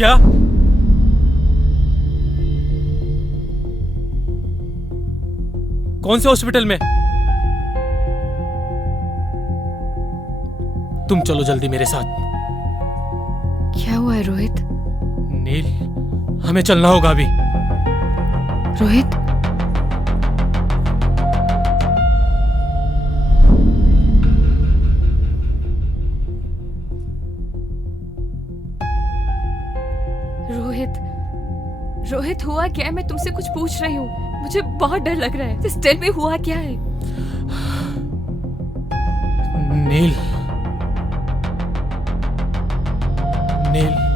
क्या? कौन से हॉस्पिटल में? तुम चलो जल्दी मेरे साथ। क्या हुआ है रोहित? नील, हमें चलना होगा अभी। रोहित, रोहित, रोहित हुआ क्या है? मैं तुमसे कुछ पूछ रही हूँ, मुझे बहुत डर लग रहा है। Just tell me, हुआ क्या है? नील, नील,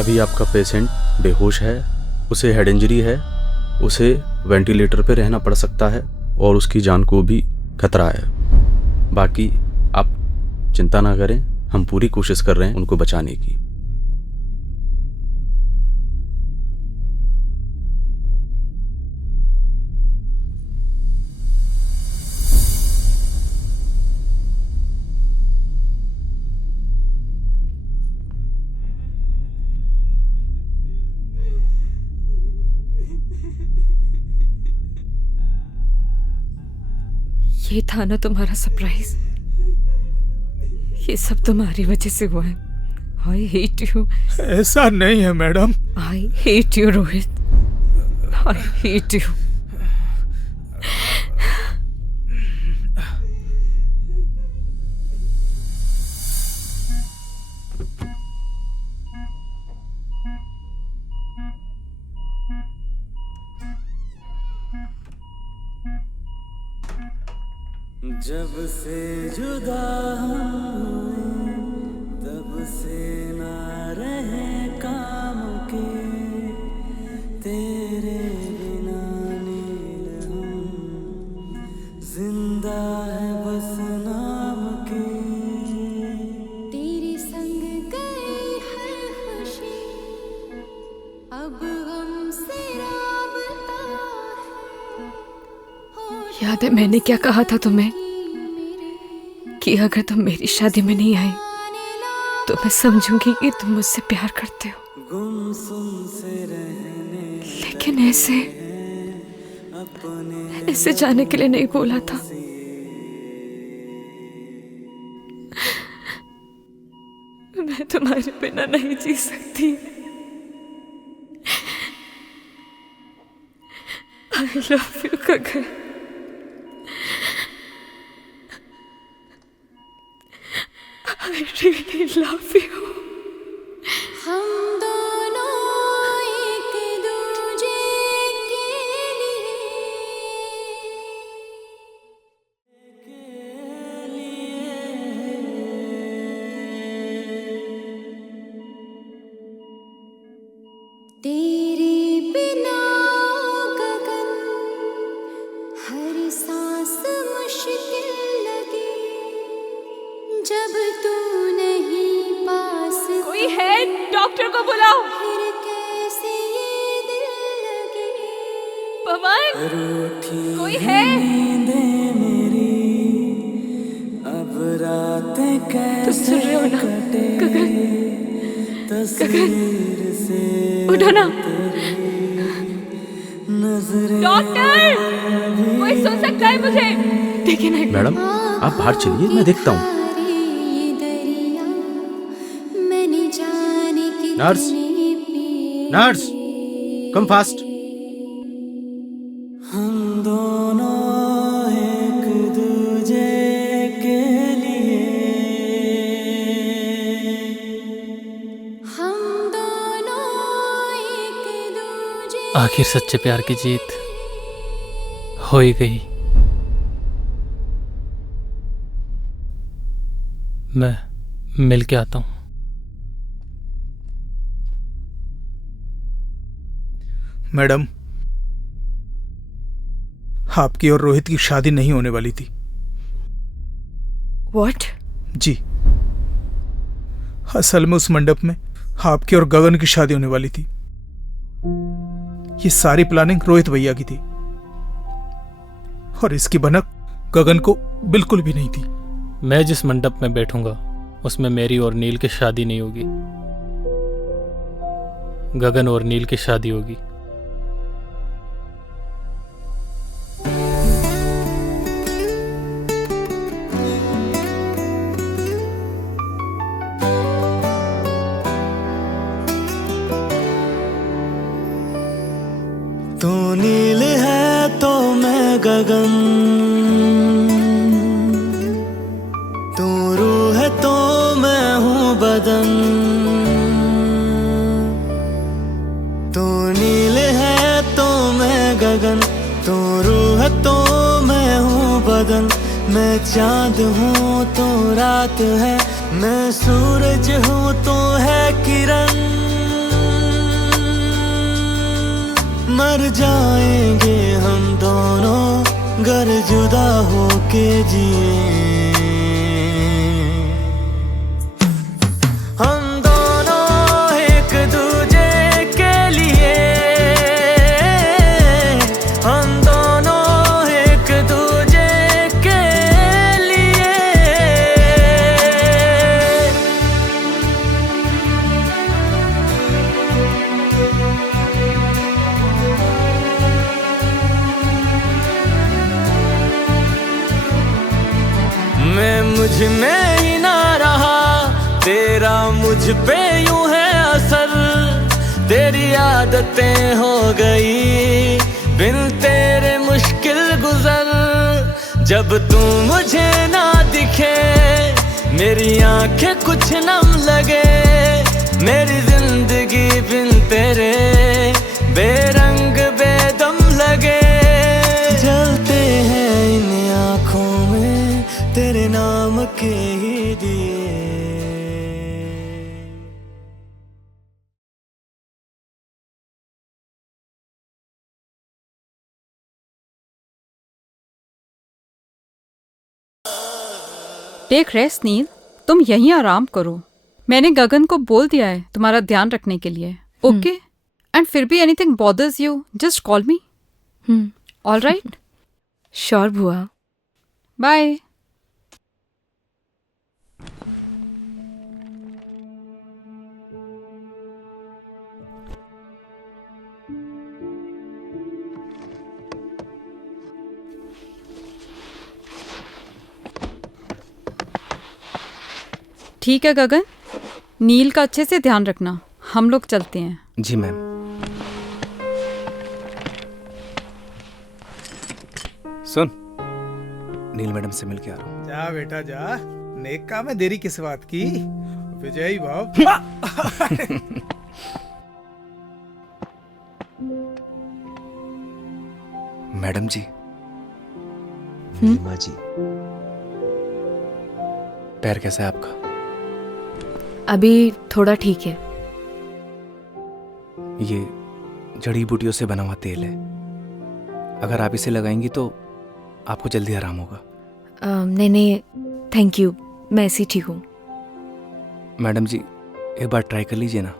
अभी आपका पेशेंट बेहोश है, उसे हेड इंजरी है, उसे वेंटिलेटर पे रहना पड़ सकता है और उसकी जान को भी खतरा है। बाकी आप चिंता ना करें, हम पूरी कोशिश कर रहे हैं उनको बचाने की। ये था ना तुम्हारा सरप्राइज? ये सब तुम्हारी वजह से हुआ है। I hate you. ऐसा नहीं है madam. I hate you Rohit, I hate you. जब से जुदा हुए तब से ना रहे काम के, तेरे बिना नील हम जिंदा है बस नाम के। तेरे संग गई हर खुशी अब हमसे राबता है। याद है मैंने क्या कहा था तुम्हें कि अगर तुम मेरी शादी में नहीं आए तो मैं समझूंगी कि तुम मुझसे प्यार करते हो। गुमसुम से रहने लेकिन ऐसे जाने के लिए नहीं बोला था। मैं तुम्हारे बिना नहीं जी सकती। I love you Gagan. I really love you. हम दोनों एक दूजे के लिए तेरे बिना गगन हर सांस मुश्किल लगी। जब तू नहीं पास, कोई है? डॉक्टर को बुलाओ। फिर कैसे ये दिल लगे। पवन, रूठी कोई है? नींदें मेरी अब रातें कैसे तुम सुन रहे हो ना? कटे, गगन, तस्वीर से उठो ना। नजरें डॉक्टर, कोई सुन सकता है मुझे? देखिए ना। मैडम आप बाहर चलिए, मैं देखता हूँ। ये दरिया मैंने जाने की नर्स, नर्स, कम फास्ट। हम दोनों एक दूजे के लिए, हम दोनों एक दूजे आखिर सच्चे प्यार की जीत हो ही गई। मैं मिल के आता हूँ। मैडम, आपकी और रोहित की शादी नहीं होने वाली थी। व्हाट? जी, असल में उस मंडप में आपकी और गगन की शादी होने वाली थी। ये सारी प्लानिंग रोहित भैया की थी और इसकी भनक गगन को बिल्कुल भी नहीं थी। मैं जिस मंडप में बैठूंगा उसमें मेरी और नील की शादी नहीं होगी, गगन और नील की शादी होगी। तू नील है तो मैं गगन, तू रूह है तो मैं हूँ बदन। तू नील है तो मैं गगन, तू रूह है तो मैं हूँ बदन। मैं चांद हूँ तो रात है, मैं सूरज हूँ तो है किरण। मर जाएंगे हम दोनों गर जुदा होके जिए। हम दोनों एक दूजे के लिए, हम दोनों एक दूजे के लिए। मैं मुझ में ही ना रहा, तेरा मुझ पे यूं है असर। तेरी आदतें हो गई बिन तेरे मुश्किल गुजर। जब तू मुझे ना दिखे मेरी आंखें कुछ नम लगे। मेरी जिंदगी बिन तेरे बेरंग बेदम लगे। जलते हैं इन आँखों में तेरे नाम के ही दिए। टेक रेस्ट नील, तुम यहीं आराम करो। मैंने गगन को बोल दिया है तुम्हारा ध्यान रखने के लिए। ओके? एंड फिर भी anything bothers you just call me. All right? Sure बुआ। बाय। ठीक है गगन, नील का अच्छे से ध्यान रखना। हम लोग चलते हैं। जी मैम। सुन, नील मैडम से मिल के आ रहा हूँ। जा बेटा जा, नेक काम है, देरी किस बात की। विजयी भाव। मैडम जी। माँ जी, पैर कैसा है आपका? अभी थोड़ा ठीक है। ये जड़ी बूटियों से बना हुआ तेल है, अगर आप इसे लगाएंगी तो आपको जल्दी आराम होगा। नहीं नहीं, थैंक यू, मैं ऐसी ठीक हूँ। मैडम जी, एक बार ट्राई कर लीजिए ना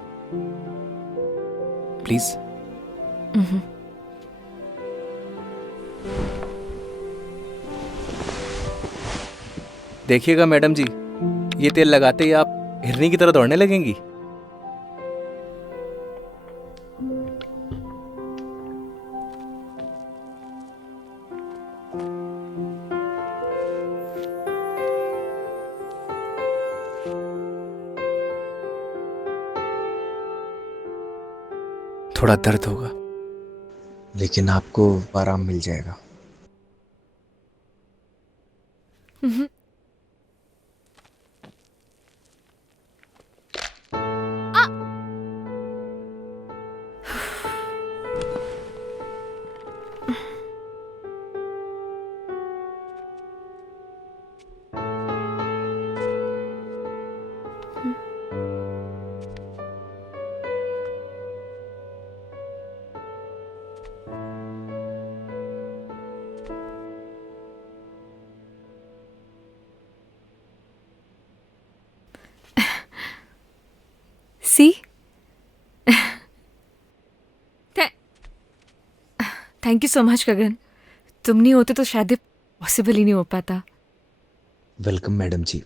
प्लीज। देखिएगा मैडम जी, ये तेल लगाते ही आप हिरनी की तरह दौड़ने लगेंगी। थोड़ा दर्द होगा, लेकिन आपको आराम मिल जाएगा। सी थैंक यू सो मच गगन, तुम नहीं होते तो शायद पॉसिबल ही नहीं हो पाता। वेलकम मैडम जी।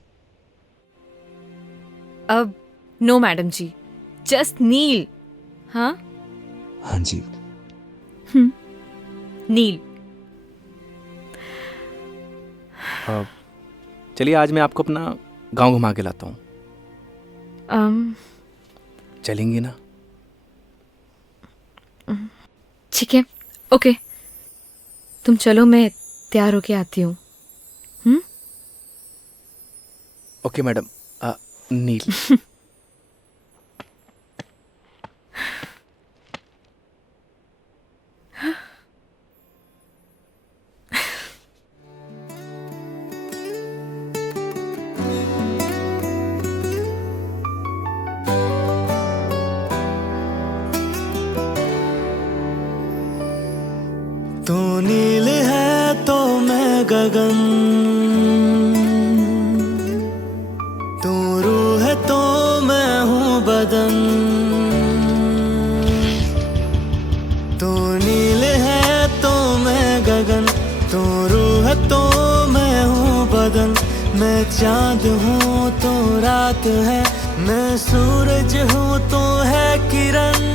अब नो मैडम जी, जस्ट नील। हाँ हाँ जी। नील। चलिए आज मैं आपको अपना गांव घुमा के लाता हूँ। चलेंगी ना? ठीक है, ओके, तुम चलो, मैं तैयार होके आती हूँ। Okay madam. नील। तू नील है तो मैं गगन, तू रूह है तो मैं हूँ बदन। तू नील है तो मैं गगन, तू रूह है तो मैं हूँ बदन। मैं चांद हूँ तो रात है, मैं सूरज हूँ तो है किरण।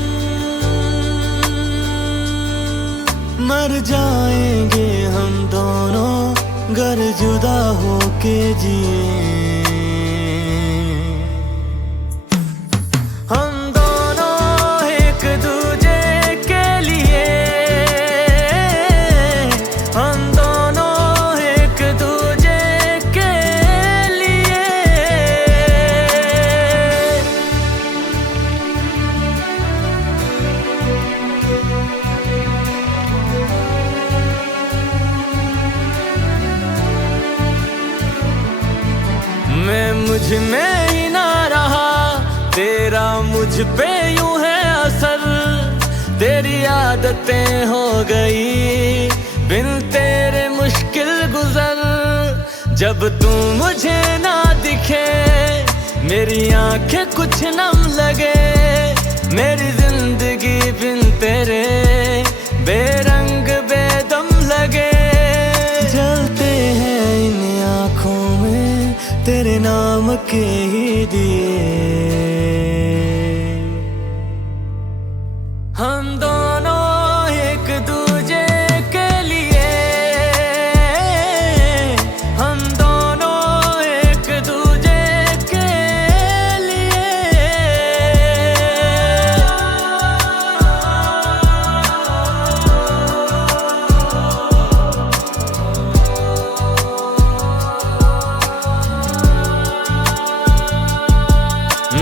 मर जाएंगे हम दोनों गर जुदा होके जिए। हम दोनों एक दूजे के लिए, हम दोनों एक दूजे के लिए। मैं मुझ में ही ना रहा, तेरा मुझ पे यूं है असर। तेरी आदतें हो गई बिन तेरे मुश्किल गुजर। जब तू मुझे ना दिखे, मेरी आंखें कुछ नम लगे। मेरी जिंदगी बिन तेरे बेरंग बेदम लगे। जलते हैं इन आँखों में तेरे नाम के ही दिए। हम दोनों एक दूजे के लिए, हम दोनों एक दूजे के लिए।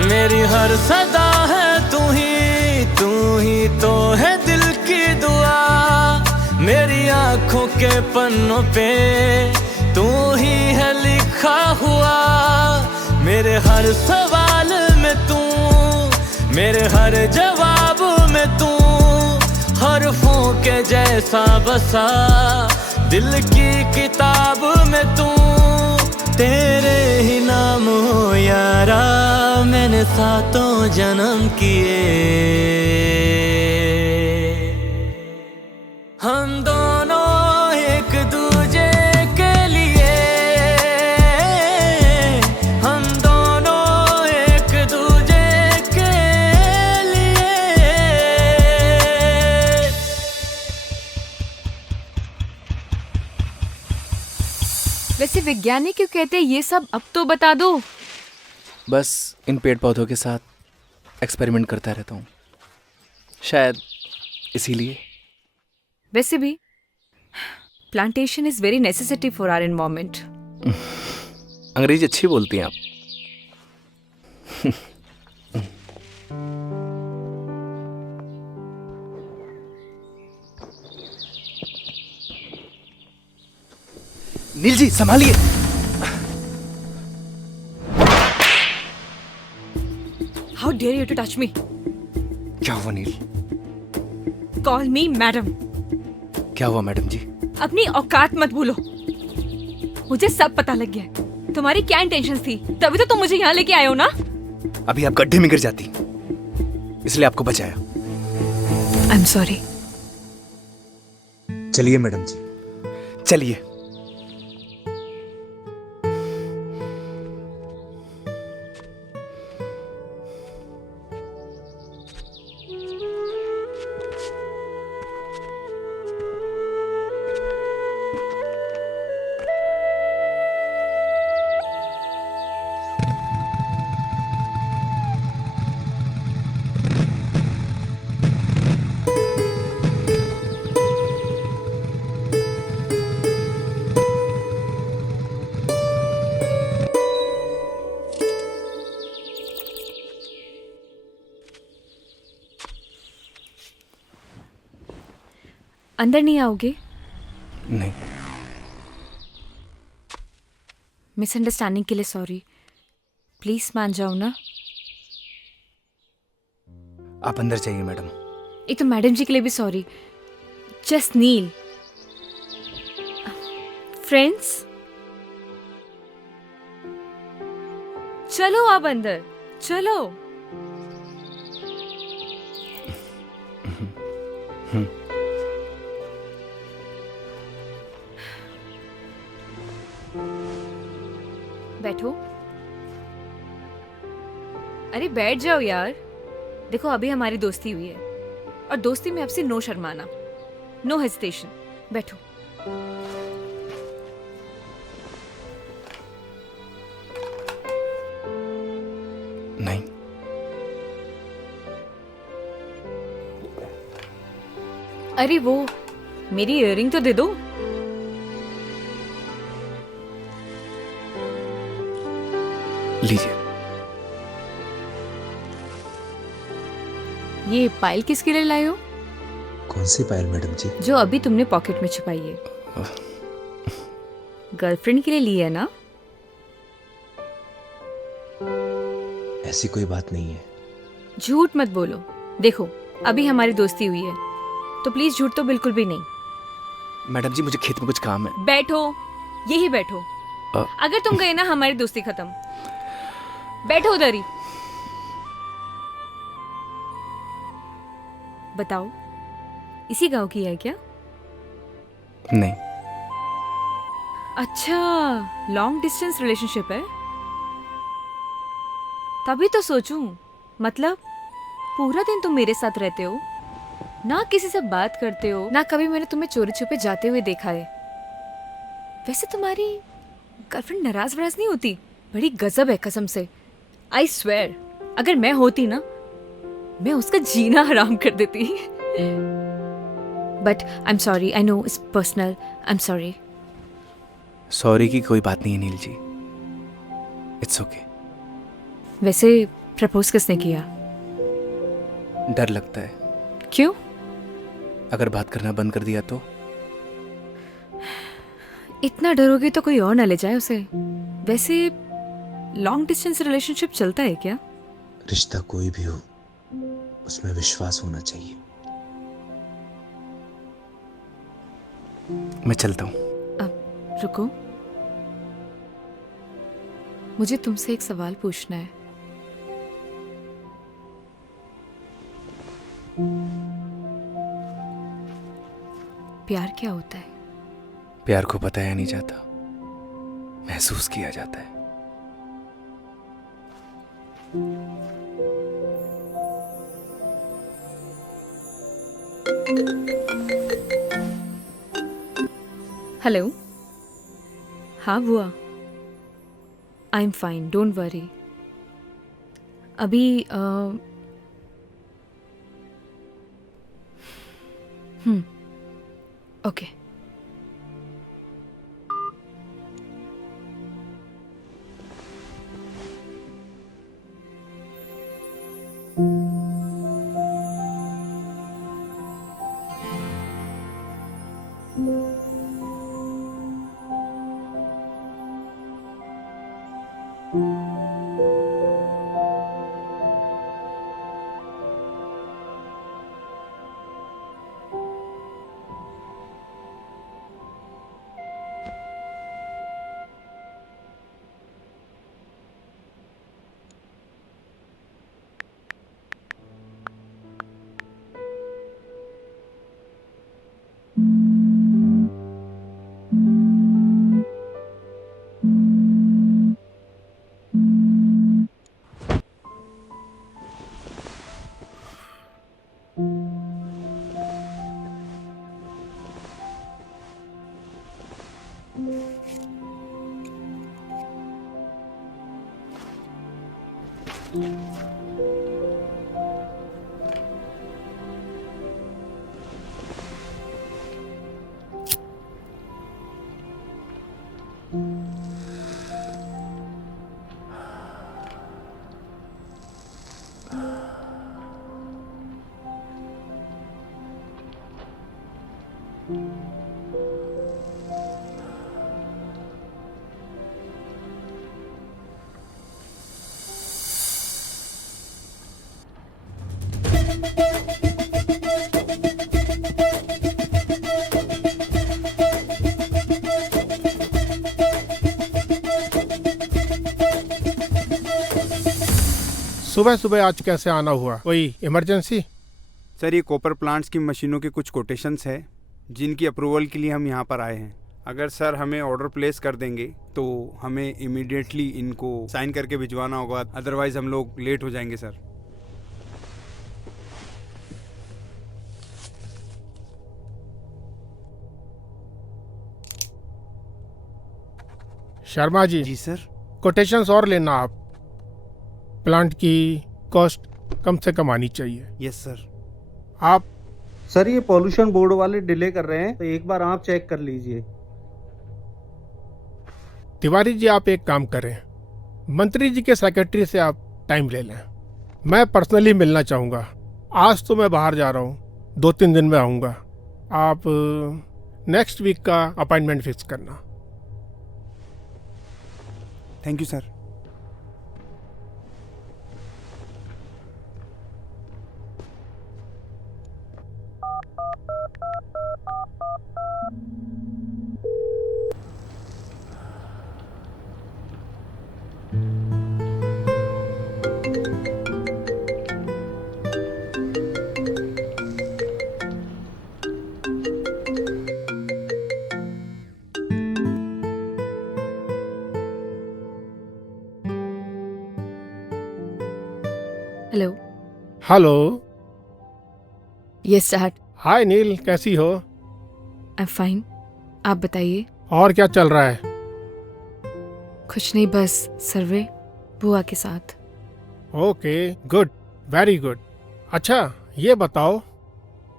मेरी हर सदा है तू ही तो है दिल की दुआ। मेरी आंखों के पन्नों पे तू ही है लिखा हुआ। मेरे हर सवाल में तू, मेरे हर जवाब में तू, हरफों के जैसा बसा दिल की किताब में तू। तेरे ही नाम हो यारा मैंने सातों जन्म किए। हम दोनों एक दूजे के लिए, हम दोनों एक दूजे के लिए। वैसे वैज्ञानिक क्यों कहते हैं ये सब, अब तो बता दो। बस इन पेड़ पौधों के साथ एक्सपेरिमेंट करता रहता हूँ, शायद इसीलिए। वैसे भी plantation is very necessity for our environment. अंग्रेजी अच्छी बोलती हैं आप। नील जी संभालिए। How dare you to touch me? क्या हुआ नील? Call me madam. क्या हुआ मैडम जी? अपनी औकात मत भूलो। मुझे सब पता लग गया है तुम्हारी क्या इंटेंशन थी, तभी तो तुम मुझे यहाँ लेके आए हो ना। अभी आप गड्ढे में गिर जाती, इसलिए आपको बचाया। आई एम सॉरी। चलिए मैडम जी। चलिए। अंदर नहीं आओगे? नहीं। मिसअंडरस्टैंडिंग के लिए सॉरी। प्लीज मान जाओ ना। आप अंदर जाइए मैडम। एक तो मैडम जी के लिए भी सॉरी। जस्ट नील। फ्रेंड्स, चलो आप अंदर चलो। बैठो। अरे बैठ जाओ यार। देखो अभी हमारी दोस्ती हुई है और दोस्ती में आपसे नो शर्माना, नो हेजिटेशन। बैठो। नहीं। अरे वो मेरी इयररिंग तो दे दो। लीजिए। ये पायल किसके लिए लाए हो? कौन सी पायल मैडम जी? जो अभी तुमने पॉकेट में छुपाई है। गर्लफ्रेंड के लिए ली है ना? ऐसी कोई बात नहीं है। झूठ मत बोलो। देखो अभी हमारी दोस्ती हुई है तो प्लीज झूठ तो बिल्कुल भी नहीं। मैडम जी मुझे खेत में कुछ काम है। बैठो, यही बैठो। अगर तुम गए ना हमारी दोस्ती खत्म। बैठो उधर ही। बताओ इसी गांव की है क्या? नहीं। अच्छा, लॉन्ग डिस्टेंस रिलेशनशिप है। तभी तो सोचूं, मतलब पूरा दिन तुम मेरे साथ रहते हो, ना किसी से बात करते हो, ना कभी मैंने तुम्हें चोरी छुपे जाते हुए देखा है। वैसे तुम्हारी गर्लफ्रेंड नाराज वराज नहीं होती? बड़ी गजब है कसम से। आई स्वेयर, अगर मैं होती ना, मैं उसका जीना हराम कर देती। But I am sorry, I know it's personal, I am sorry. Sorry की कोई बात नहीं है नील जी, इट्स ओके। वैसे प्रपोज किसने किया? डर लगता है। क्यों? अगर बात करना बंद कर दिया तो? इतना डरोगे तो कोई और ना ले जाए उसे। वैसे लॉन्ग डिस्टेंस रिलेशनशिप चलता है क्या? रिश्ता कोई भी हो, उसमें विश्वास होना चाहिए। मैं चलता हूँ। अब रुको, मुझे तुमसे एक सवाल पूछना है। प्यार क्या होता है? प्यार को बताया नहीं जाता, महसूस किया जाता है। हेलो। हाँ बुआ, आई एम फाइन, डोंट वरी। अभी ओके। सुबह सुबह आज कैसे आना हुआ? कोई इमरजेंसी? सर ये कॉपर प्लांट्स की मशीनों के कुछ कोटेशंस है जिनकी अप्रूवल के लिए हम यहाँ पर आए हैं। अगर सर हमें ऑर्डर प्लेस कर देंगे तो हमें इमीडिएटली इनको साइन करके भिजवाना होगा, अदरवाइज हम लोग लेट हो जाएंगे सर। शर्मा जी। जी सर। कोटेशंस और लेना आप। प्लांट की कॉस्ट कम से कम आनी चाहिए। Yes sir. आप सर ये पॉल्यूशन बोर्ड वाले डिले कर रहे हैं, तो एक बार आप चेक कर लीजिए। तिवारी जी आप एक काम करें, मंत्री जी के सेक्रेटरी से आप टाइम ले लें। मैं पर्सनली मिलना चाहूँगा। आज तो मैं बाहर जा रहा हूँ, 2-3 दिन में आऊँगा। आप नेक्स्ट वीक का अपॉइंटमेंट फिक्स करना। Thank you sir. Hello. Hello. Yes dad. Hi Neel, कैसी हो? I am fine. आप बताइए। और क्या चल रहा है? कुछ नहीं, बस सर्वे बुआ के साथ। Okay, good, very good. अच्छा ये बताओ,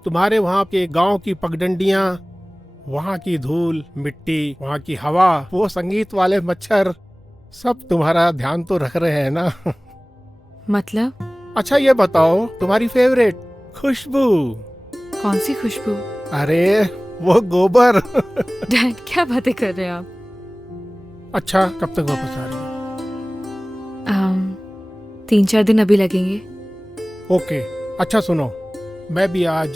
तुम्हारे वहाँ के गांव की पगडंडियाँ, वहाँ की धूल मिट्टी, वहाँ की हवा, वो संगीत वाले मच्छर, सब तुम्हारा ध्यान तो रख रहे हैं ना? मतलब? अच्छा ये बताओ, तुम्हारी फेवरेट खुशबू? कौन सी खुशबू? अरे वो गोबर। डैड क्या बातें कर रहे हैं आप? अच्छा कब तक वापस आ रही है? 3-4 दिन अभी लगेंगे। ओके। अच्छा सुनो, मैं भी आज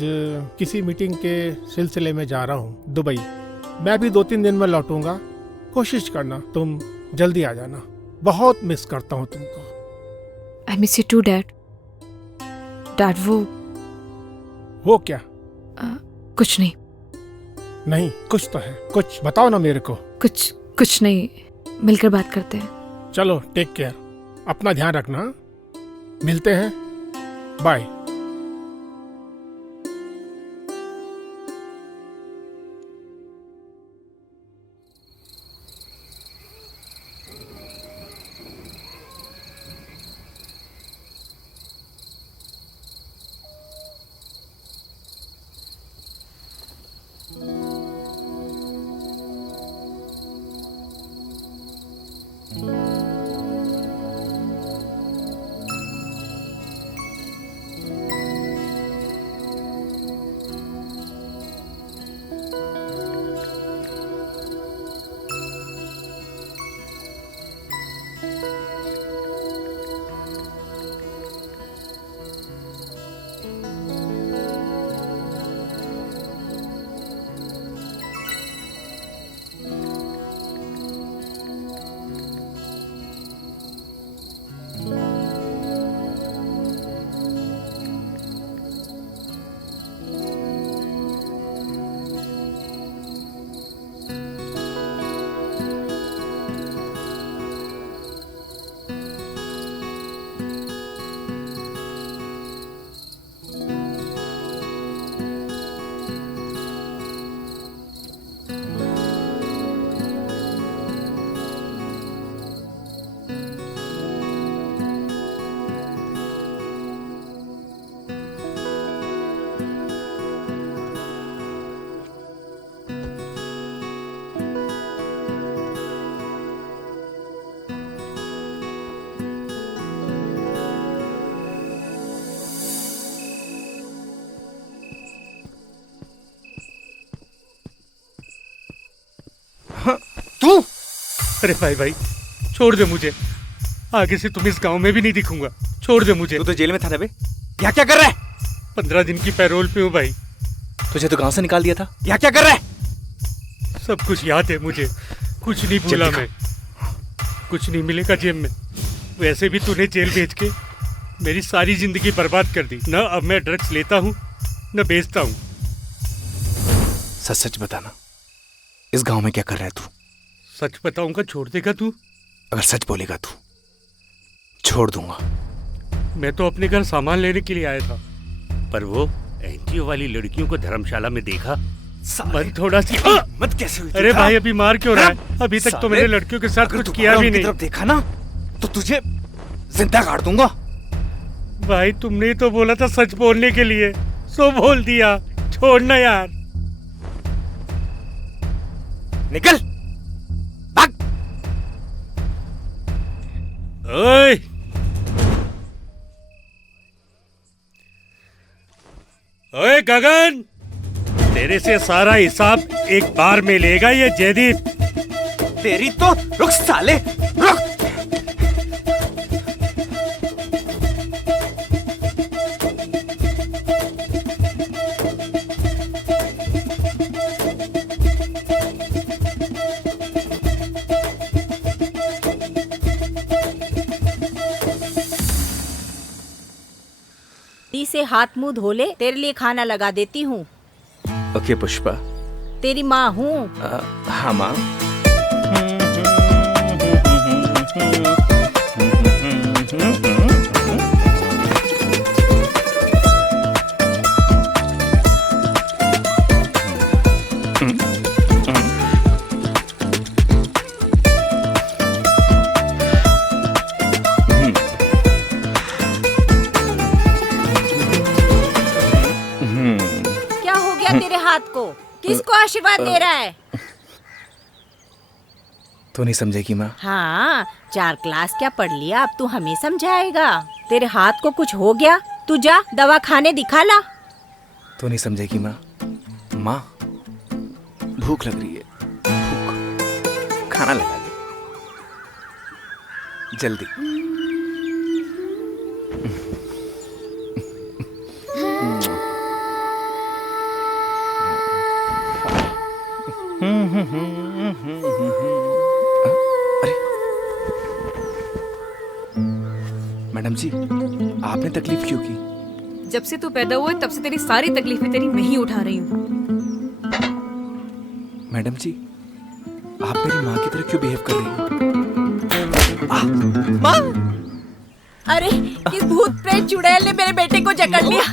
किसी मीटिंग के सिलसिले में जा रहा हूँ दुबई। मैं भी 2-3 दिन में लौटूंगा। कोशिश करना तुम जल्दी आ जाना। बहुत मिस करता हूँ तुमको। I miss you too dad. Dad वो क्या? कुछ नहीं। नहीं कुछ तो है, कुछ बताओ ना मेरे को। कुछ नहीं, मिलकर बात करते हैं। चलो टेक केयर, अपना ध्यान रखना। मिलते हैं, बाय। तू? अरे भाई छोड़ दे मुझे, आगे से तुम इस गांव में भी नहीं दिखूंगा। छोड़ दे मुझे। तू तो जेल में था ना बे, यहाँ क्या कर रहा है? 15 दिन की पैरोल पे हूँ भाई। तुझे तो गांव से निकाल दिया था, यहाँ क्या कर रहा है? सब कुछ याद है मुझे, कुछ नहीं भूला मैं। कुछ नहीं मिलेगा जेब में। वैसे भी तूने जेल भेज के मेरी सारी जिंदगी बर्बाद कर दी। न अब मैं ड्रग्स लेता हूँ न बेचता हूँ। सच सच बताना, इस गांव में क्या कर रहा है तू? सच बताऊंगा, छोड़ देगा तू? अगर सच बोलेगा तू, छोड़ दूंगा। मैं तो अपने घर सामान लेने के लिए आया था, पर वो एनजीओ वाली लड़कियों को धर्मशाला में देखा। मन थोड़ा सी मत कैसे हुई? अरे भाई अभी मार क्यों रहा है? अभी तक तो मैंने लड़कियों के साथ कुछ किया भी नहीं। तरफ देखा ना तो तुझे जिंदा काट दूंगा। भाई तुमने ही तो बोला था सच बोलने के लिए, सो बोल दिया। छोड़ना यार। निकल भाग। ओए ओए गगन, तेरे से सारा हिसाब एक बार में लेगा ये जयदीप। तेरी तो रुक साले, रुक। से हाथ मुंह धो ले, तेरे लिए खाना लगा देती हूँ। ओके पुष्पा। तेरी माँ हूँ। हाँ माँ। तेरे हाथ को किसको आशीर्वाद दे रहा है? तू नहीं समझेगी माँ। हाँ, 4 क्लास क्या पढ़ लिया, अब तू हमें समझाएगा? तेरे हाथ को कुछ हो गया, तू जा दवा खाने दिखा ला। तू नहीं समझेगी माँ। माँ भूख लग रही है, भूख। खाना लगा दे जल्दी। अरे मैडम जी, आपने तकलीफ क्यों की? जब से तू पैदा हुआ तब से तेरी सारी तकलीफें तेरी मैं ही उठा रही हूँ। मैडम जी, आप मेरी माँ की तरह क्यों बिहेव कर रही हो? माँ! अरे किस भूत प्रेत चुड़ैल ने मेरे बेटे को जकड़ लिया।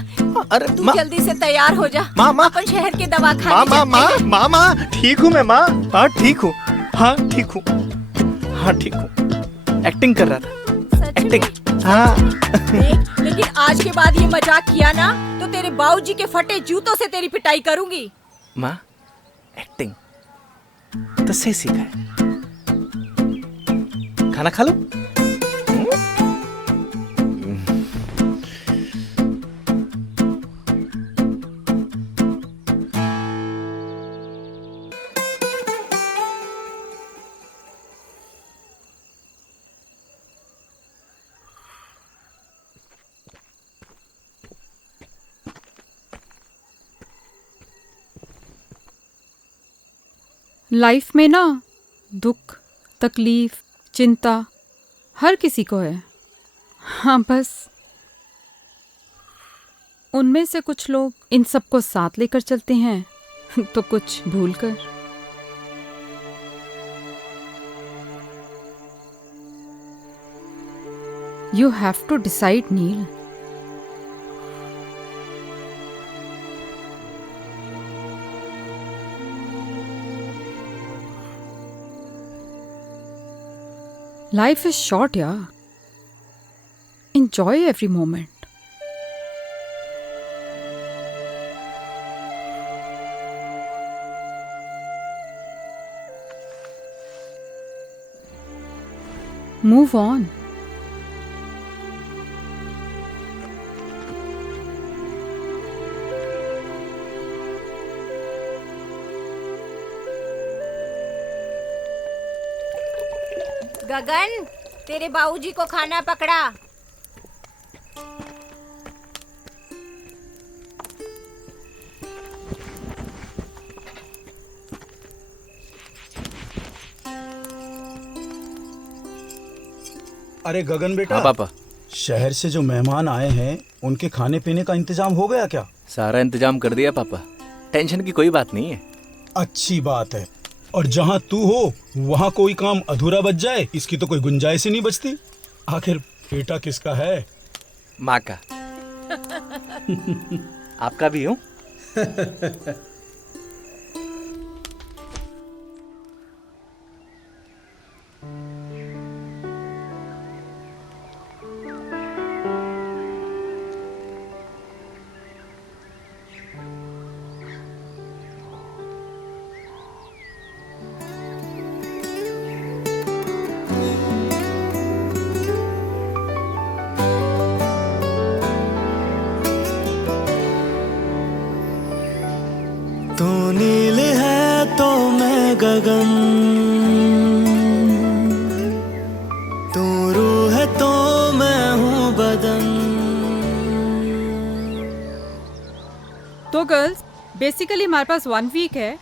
अरे तू जल्दी से तैयार हो जा। माँ अपन शहर के दवाखाने माँ ठीक हूँ मैं माँ। हाँ ठीक हूँ, हाँ ठीक हूँ, हाँ ठीक हूँ। एक्टिंग कर रहा था, एक्टिंग। हाँ। लेकिन आज के बाद ये मजाक किया ना तो तेरे बाबूजी के फटे जूतों से तेरी पिटाई करूंगी। माँ एक्टिंग तो सही सीखा है। खाना खा लो। लाइफ में ना दुख, तकलीफ, चिंता हर किसी को है। हाँ, बस उनमें से कुछ लोग इन सबको साथ लेकर चलते हैं तो कुछ भूल कर। You have to decide Neel. Life is short, yeah. Enjoy every moment. Move on. Gagan, तेरे बाबूजी को खाना पकड़ा। अरे गगन बेटा। हाँ पापा। शहर से जो मेहमान आए हैं उनके खाने पीने का इंतजाम हो गया क्या? सारा इंतजाम कर दिया पापा, टेंशन की कोई बात नहीं है। अच्छी बात है। और जहाँ तू हो वहाँ कोई काम अधूरा बच जाए इसकी तो कोई गुंजाइश ही नहीं बचती। आखिर बेटा किसका है? माँ का। आपका भी हूँ। तू नील है तो मैं गगन, तू रूह है तो मैं हूँ बदन। तो गर्ल्स, बेसिकली हमारे पास 1 वीक है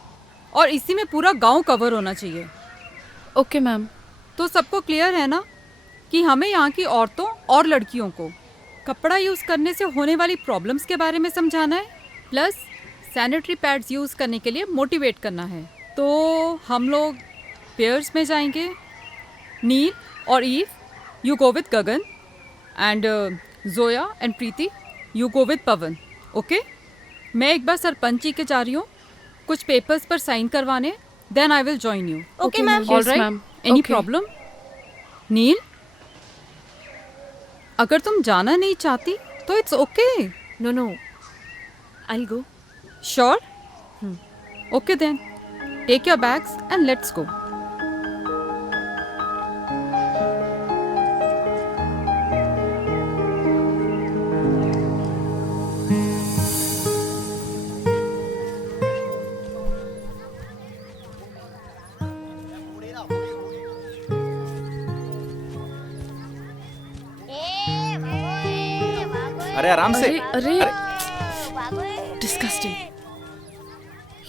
और इसी में पूरा गांव कवर होना चाहिए। Okay ma'am. तो सबको क्लियर है ना कि हमें यहाँ की औरतों और लड़कियों को कपड़ा यूज़ करने से होने वाली प्रॉब्लम्स के बारे में समझाना है, प्लस सैनिटरी पैड्स यूज़ करने के लिए मोटिवेट करना है। तो हम लोग पेयर्स में जाएंगे। नील और Eve, you go with Gagan, and Zoya and Preeti, you go with Pawan. Okay, मैं एक बार सरपंच जी के जा रही हूँ कुछ पेपर्स पर साइन करवाने, then I will join you. Okay ma'am. All right, any problem? Neel, अगर तुम जाना नहीं चाहती तो it's okay. No no, I will go. Sure? Okay then. Take your bags and let's go. अरे आराम से। अरे डिस्गस्टिंग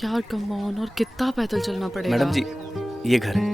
यार, कम ऑन, और कितना पैदल चलना पड़ेगा। मैडम जी, ये घर है।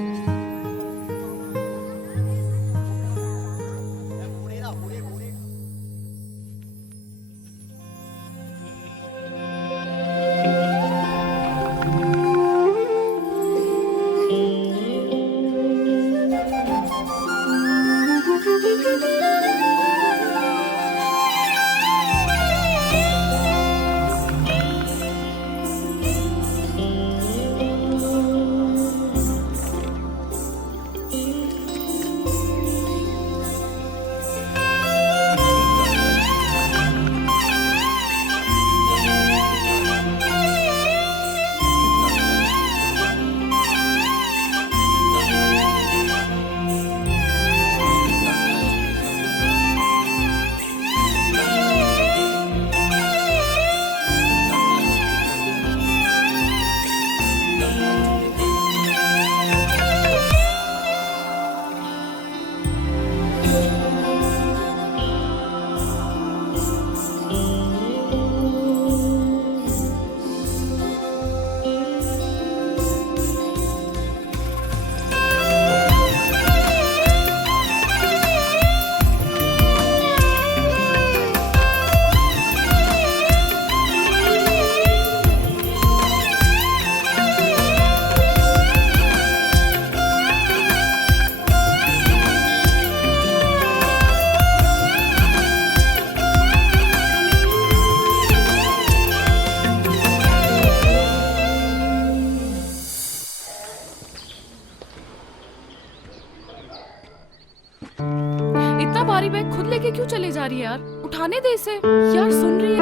भारी बैग खुद लेके क्यों चले जा रही है यार? उठाने दे इसे यार। सुन रही है?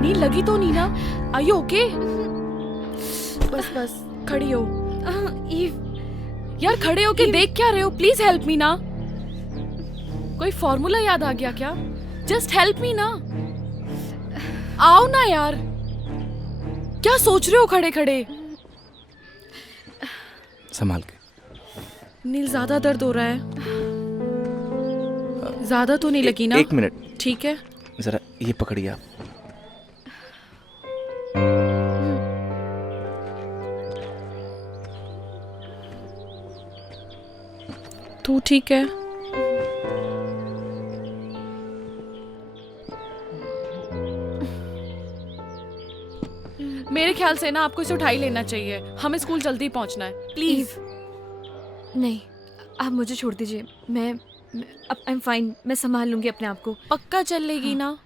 नींद लगी तो नहीं ना? Are you okay? बस बस खड़ी हो यार, खड़े होके देख क्या रहे हो? प्लीज हेल्प मी ना। कोई फॉर्मूला याद आ गया क्या? जस्ट हेल्प मी ना। आओ ना यार, क्या सोच रहे हो खड़े खड़े? संभाल के। नील ज्यादा दर्द हो रहा है? ज्यादा तो नहीं लगी ना? 1 मिनट। ठीक है। जरा ये पकड़िए आप। तू ठीक है? मेरे ख्याल से ना आपको इसे उठा ही लेना चाहिए। हमें स्कूल जल्दी पहुंचना है। प्लीज। नहीं, आप मुझे छोड़ दीजिए। मैं अब आई एम फाइन। मैं संभाल लूंगी अपने आप को। पक्का चल लेगी ना?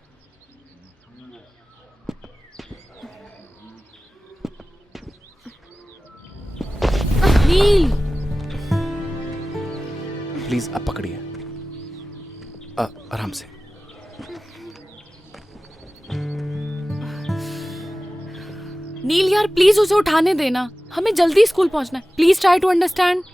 नील प्लीज आप पकड़िए, आराम से। नील यार प्लीज उसे उठाने देना, हमें जल्दी स्कूल पहुंचना है। Please try to understand.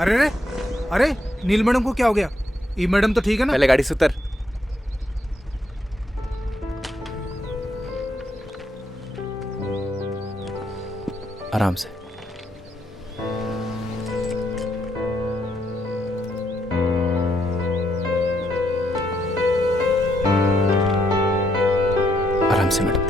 अरे अरे अरे नील मैडम को क्या हो गया? ये मैडम तो ठीक है ना? पहले गाड़ी से उतर। आराम से। आराम से मैडम।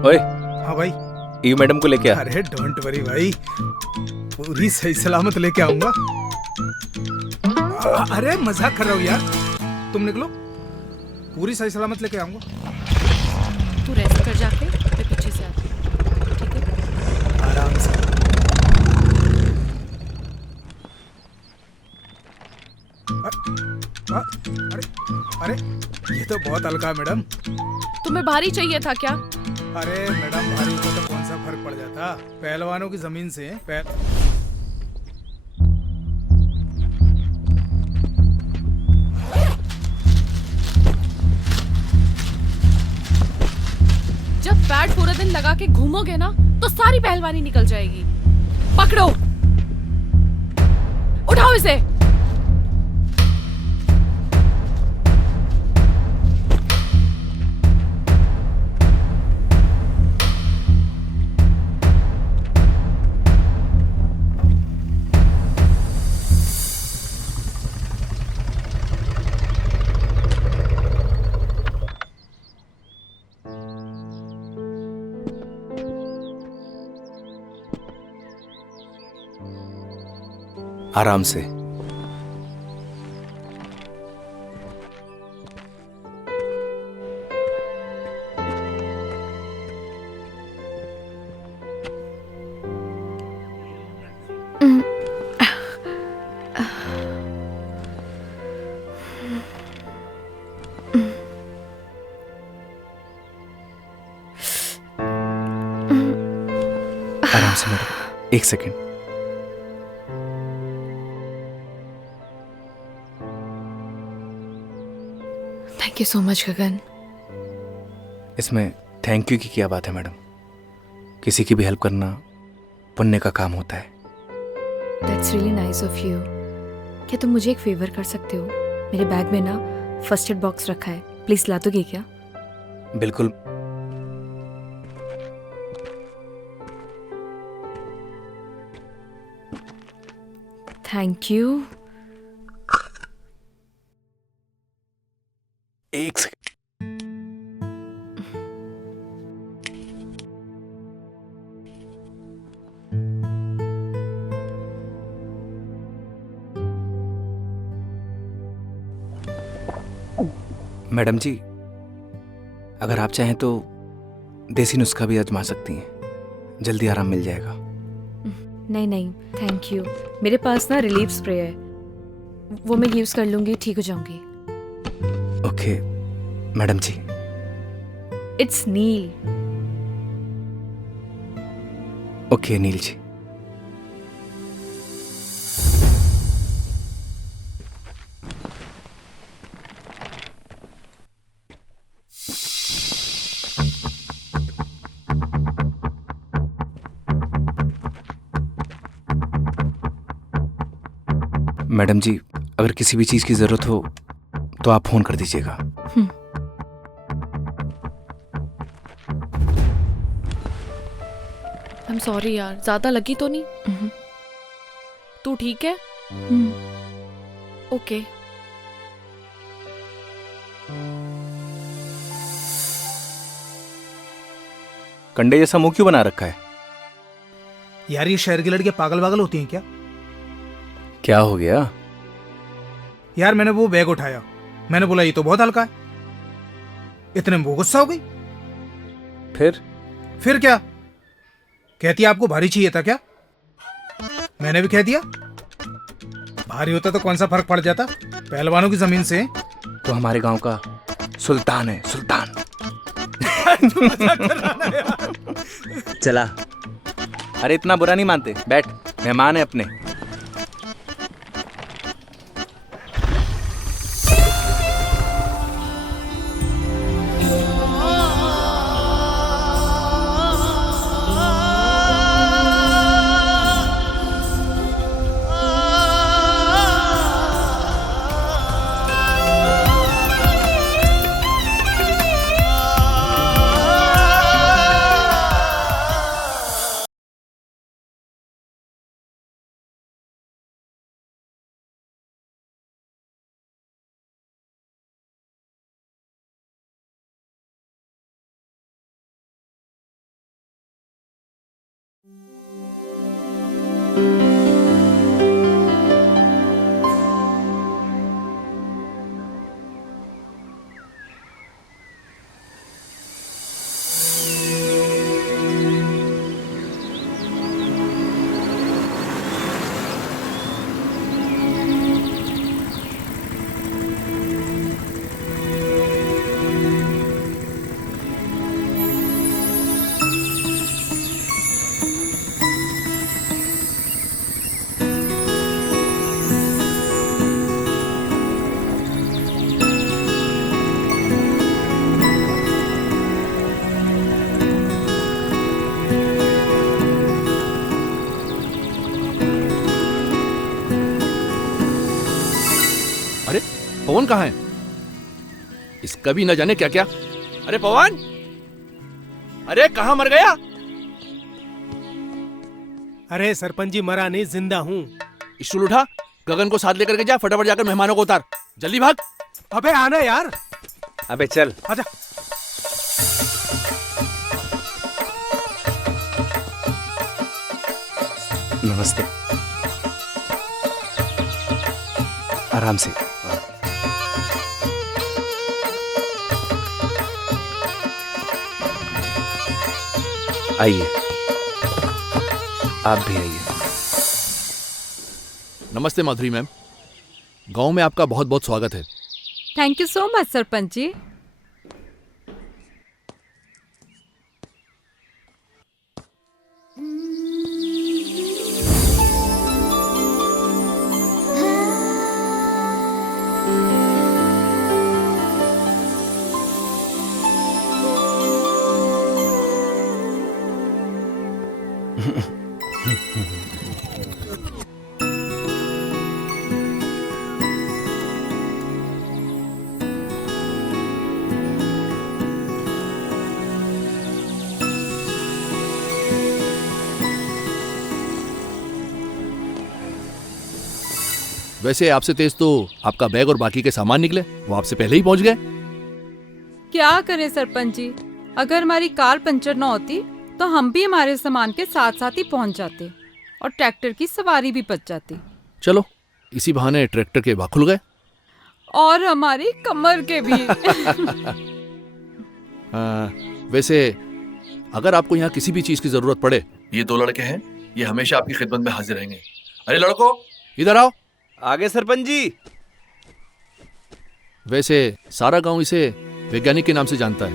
ओए। हाँ भाई। ई मैडम को लेके आ। अरे डोंट वरी भाई, पूरी सही सलामत लेके आऊंगा। अरे मजाक कर रहा हूँ यार, तुम निकलो, पूरी सही सलामत लेके आऊंगा। तू रेस्ट कर जाके, मैं पीछे से आती हूँ, ठीक है? आराम से। अरे अरे ये तो बहुत हल्का है मैडम। तुम्हें भारी चाहिए था क्या? अरे मैडम भारी को तो कौन सा फर्क पड़ जाता, पहलवानों की जमीन से जब पैड पूरा दिन लगा के घूमोगे ना तो सारी पहलवानी निकल जाएगी। पकड़ो, उठाओ इसे। आराम से। आराम से madam, 1 second. Thank you so much Gagan. इसमें थैंक यू की क्या बात है मैडम? किसी की भी हेल्प करना पुण्य का काम होता है। That's really nice of you. क्या तुम मुझे एक फेवर कर सकते हो? मेरे बैग में ना फर्स्ट एड बॉक्स रखा है, प्लीज ला दोगे क्या? बिल्कुल। Thank you. 1 second. Madam ji, अगर आप चाहें तो देसी नुस्खा भी आजमा सकती हैं, जल्दी आराम मिल जाएगा। नहीं नहीं थैंक यू, मेरे पास ना रिलीफ स्प्रे है, वो मैं यूज कर लूंगी, ठीक हो जाऊंगी। Okay madam ji. It's Neel. Okay Neel ji. Madam ji, अगर किसी भी चीज़ की ज़रूरत हो तो आप फ़ोन कर दीजिएगा। I'm sorry यार, ज्यादा लगी तो नहीं? तू ठीक है? ओके। कंडे जैसा मुंह क्यों बना रखा है? यार ये शहर की लड़कियां पागल पागल होती हैं क्या? क्या हो गया? यार मैंने वो बैग उठाया, मैंने बोला ये तो बहुत हल्का है, इतने में वो गुस्सा हो गई। फिर क्या कहती है, आपको भारी चाहिए था क्या? मैंने भी कह दिया भारी होता तो कौन सा फर्क पड़ जाता, पहलवानों की जमीन से। तो हमारे गांव का सुल्तान है, सुल्तान। चला। अरे इतना बुरा नहीं मानते, बैठ, मेहमान है अपने। पवन कहाँ है? इसका भी न जाने क्या क्या। अरे पवन, अरे कहाँ मर गया? अरे सरपंच जी मरा नहीं, जिंदा हूँ। स्टूल उठा, गगन को साथ लेकर के जा, फटाफट जाकर मेहमानों को उतार, जल्दी भाग। अबे आना यार। अबे चल। आजा। नमस्ते। आराम से। आइए, आप भी आइए। नमस्ते माधुरी मैम, गांव में आपका बहुत बहुत स्वागत है। Thank you so much sarpanch ji. वैसे आपसे तेज तो आपका बैग और बाकी के सामान निकले, वो आपसे पहले ही पहुंच गए। क्या करें सरपंच जी, अगर हमारी कार पंचर न होती तो हम भी हमारे सामान के साथ साथ ही पहुंच जाते और ट्रैक्टर की सवारी भी बच जाती। चलो, इसी बहाने ट्रैक्टर के भाग खुल गए और हमारी कमर के भी। वैसे अगर आपको यहाँ किसी भी चीज की जरूरत पड़े, ये दो लड़के हैं, ये हमेशा आपकी खिदमत में हाजिर रहेंगे। अरे लड़को, इधर आओ। आगे सरपंच जी। वैसे सारा गांव इसे वैज्ञानिक के नाम से जानता है।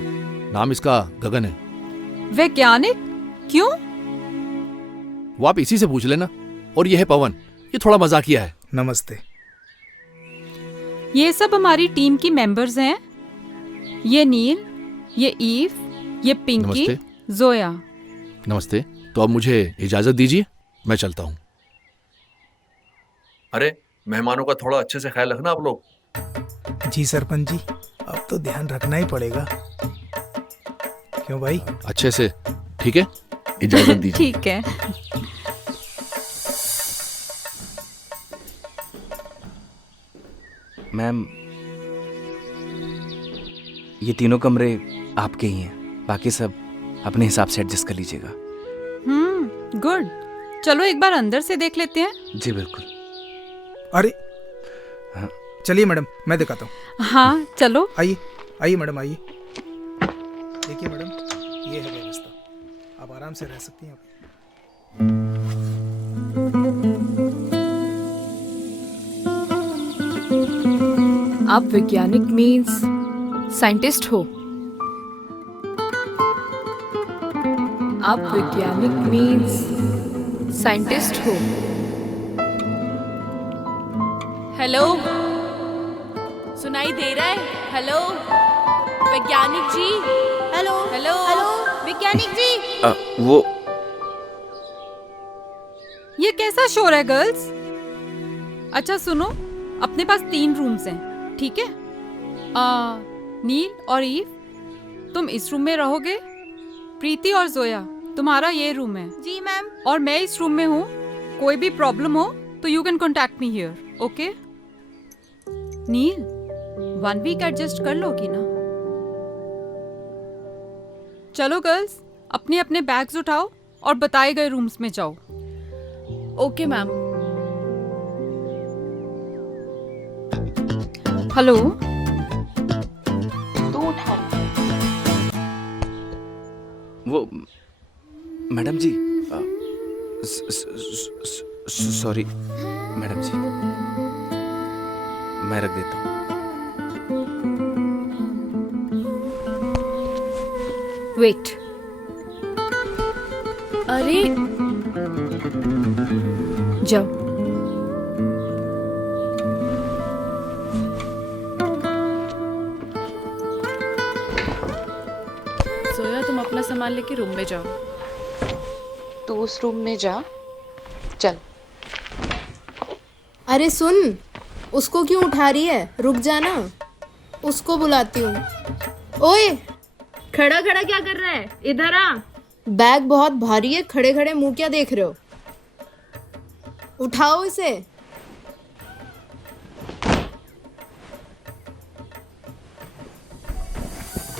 नाम इसका गगन है। वैज्ञानिक? क्यों? वो आप इसी से पूछ लेना। और ये है पवन, ये थोड़ा मजाकिया है। नमस्ते। ये सब हमारी टीम की मेंबर्स हैं। ये नील, ये ईव, ये पिंकी, नमस्ते। जोया। नमस्ते। तो अब मुझे इजाजत दीजिए, मैं चलता हूँ। अरे मेहमानों का थोड़ा अच्छे से ख्याल रखना आप लोग। जी सरपंच जी, अब तो ध्यान रखना ही पड़ेगा। क्यों भाई? अच्छे से, ठीक है? इजाजत दीजिए। ठीक है। मैम, ये तीनों कमरे आपके ही हैं। बाकी सब अपने हिसाब से एडजस्ट कर लीजिएगा। गुड। चलो एक बार अंदर से देख लेते हैं। जी बिल्कुल। अरे चलिए मैडम, मैं दिखाता हूँ। हाँ चलो। आइए आइए मैडम, आइए। देखिए मैडम, ये है व्यवस्था। आप आराम से रह सकती हैं। आप वैज्ञानिक मीन्स साइंटिस्ट हो? आप वैज्ञानिक मीन्स साइंटिस्ट हो? हेलो, सुनाई दे रहा है? हेलो वैज्ञानिक जी। हेलो हेलो हेलो वैज्ञानिक जी। वो ये कैसा शोर है गर्ल्स? अच्छा सुनो, अपने पास 3 रूम्स हैं, ठीक है? नील और ईव तुम इस रूम में रहोगे। प्रीति और जोया तुम्हारा ये रूम है। जी मैम। और मैं इस रूम में हूँ। कोई भी प्रॉब्लम हो तो you can contact me here, okay? Neel, 1 week adjust कर लोगी ना? चलो गर्ल्स, अपने अपने बैग्स उठाओ और बताए गए रूम्स में जाओ। Okay ma'am. हेलो, तू उठा। वो मैडम जी, सॉरी मैडम जी, मैं रख देता हूँ। वेट। अरे जाओ। सोया, तुम अपना सामान लेके रूम में जाओ। तू उस रूम में जा, चल। अरे सुन, उसको क्यों उठा रही है? रुक जाना, उसको बुलाती हूँ। ओए, खड़ा खड़ा क्या कर रहा है? इधर आ। बैग बहुत भारी है, खड़े खड़े मुंह क्या देख रहे हो? उठाओ इसे।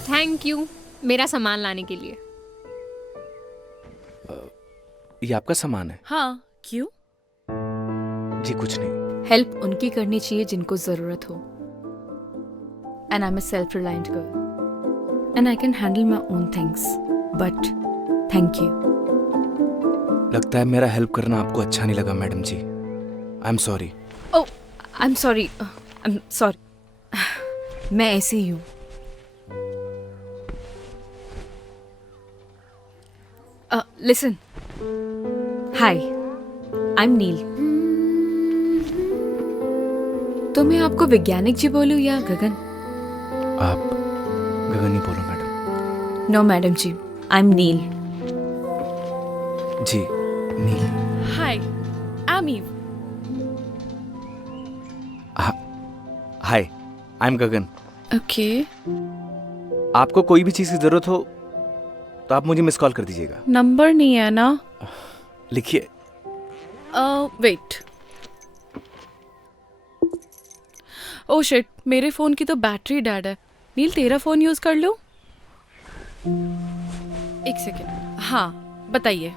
थैंक यू मेरा सामान लाने के लिए। ये आपका सामान है? हाँ, क्यों? जी कुछ नहीं। हेल्प उनकी करनी चाहिए जिनको जरूरत हो। And I am a self reliant girl and I can handle my own things, but thank you. लगता है मेरा हेल्प करना आपको अच्छा नहीं लगा madam ji. I am sorry. Oh, I am sorry, I am sorry. मैं ऐसे ही हूँ। Listen, hi, I am Neel. तो मैं आपको वैज्ञानिक जी बोलूं या गगन? आप गगन ही बोलो madam. No madam ji, I am Neel. Ji Neel. Hi, I am Eve. Hi, I am Gagan. Okay. आपको कोई भी चीज़ की ज़रूरत हो तो आप मुझे मिस कॉल कर दीजिएगा। नंबर नहीं है ना? लिखिए। वेट। ओह शिट, मेरे फोन की तो बैटरी डेड है। नील, तेरा फोन यूज कर लूं? एक सेकेंड। हाँ बताइए।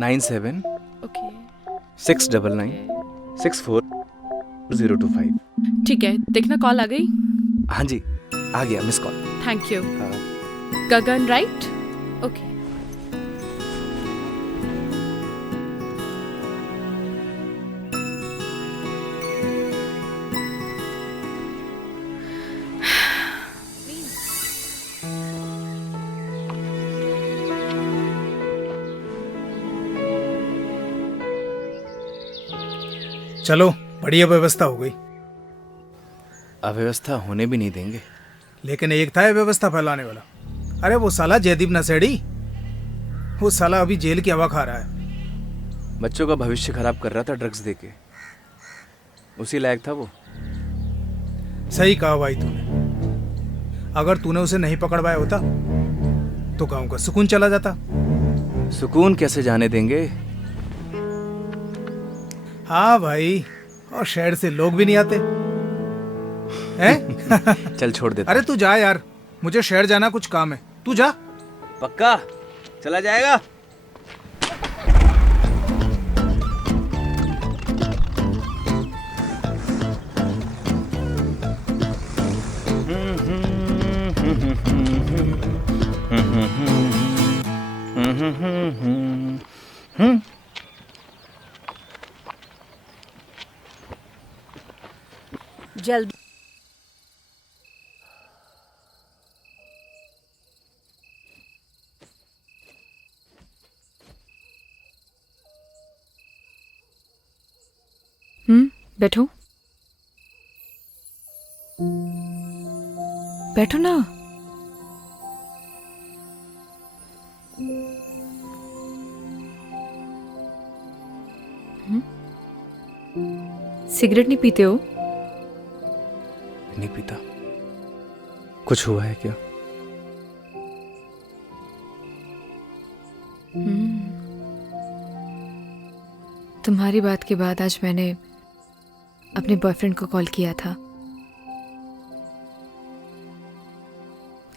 97 ओके 699 64 025। ठीक है, देखना कॉल आ गई। हाँ जी, आ गया miss call. Thank you. Gagan right? Okay. चलो, बढ़िया व्यवस्था हो गई। अव्यवस्था होने भी नहीं देंगे। लेकिन एक था व्यवस्था फैलाने वाला। अरे वो साला जयदीप नशेड़ी, वो साला अभी जेल की हवा खा रहा है। बच्चों का भविष्य खराब कर रहा था ड्रग्स देके, उसी लायक था वो। सही कहा भाई तूने। अगर तूने उसे नहीं पकड़वाया होता तो गांव का सुकून चला जाता। सुकून कैसे जाने देंगे? हाँ भाई, और शहर से लोग भी नहीं आते हैं? चल छोड़ देता। अरे तू जा यार, मुझे शहर जाना, कुछ काम है। तू जा। पक्का चला जाएगा? जल्दी बैठो बैठो ना। सिगरेट नहीं पीते हो? नहीं पीता। कुछ हुआ है क्या? तुम्हारी बात के बाद आज मैंने अपने बॉयफ्रेंड को कॉल किया था,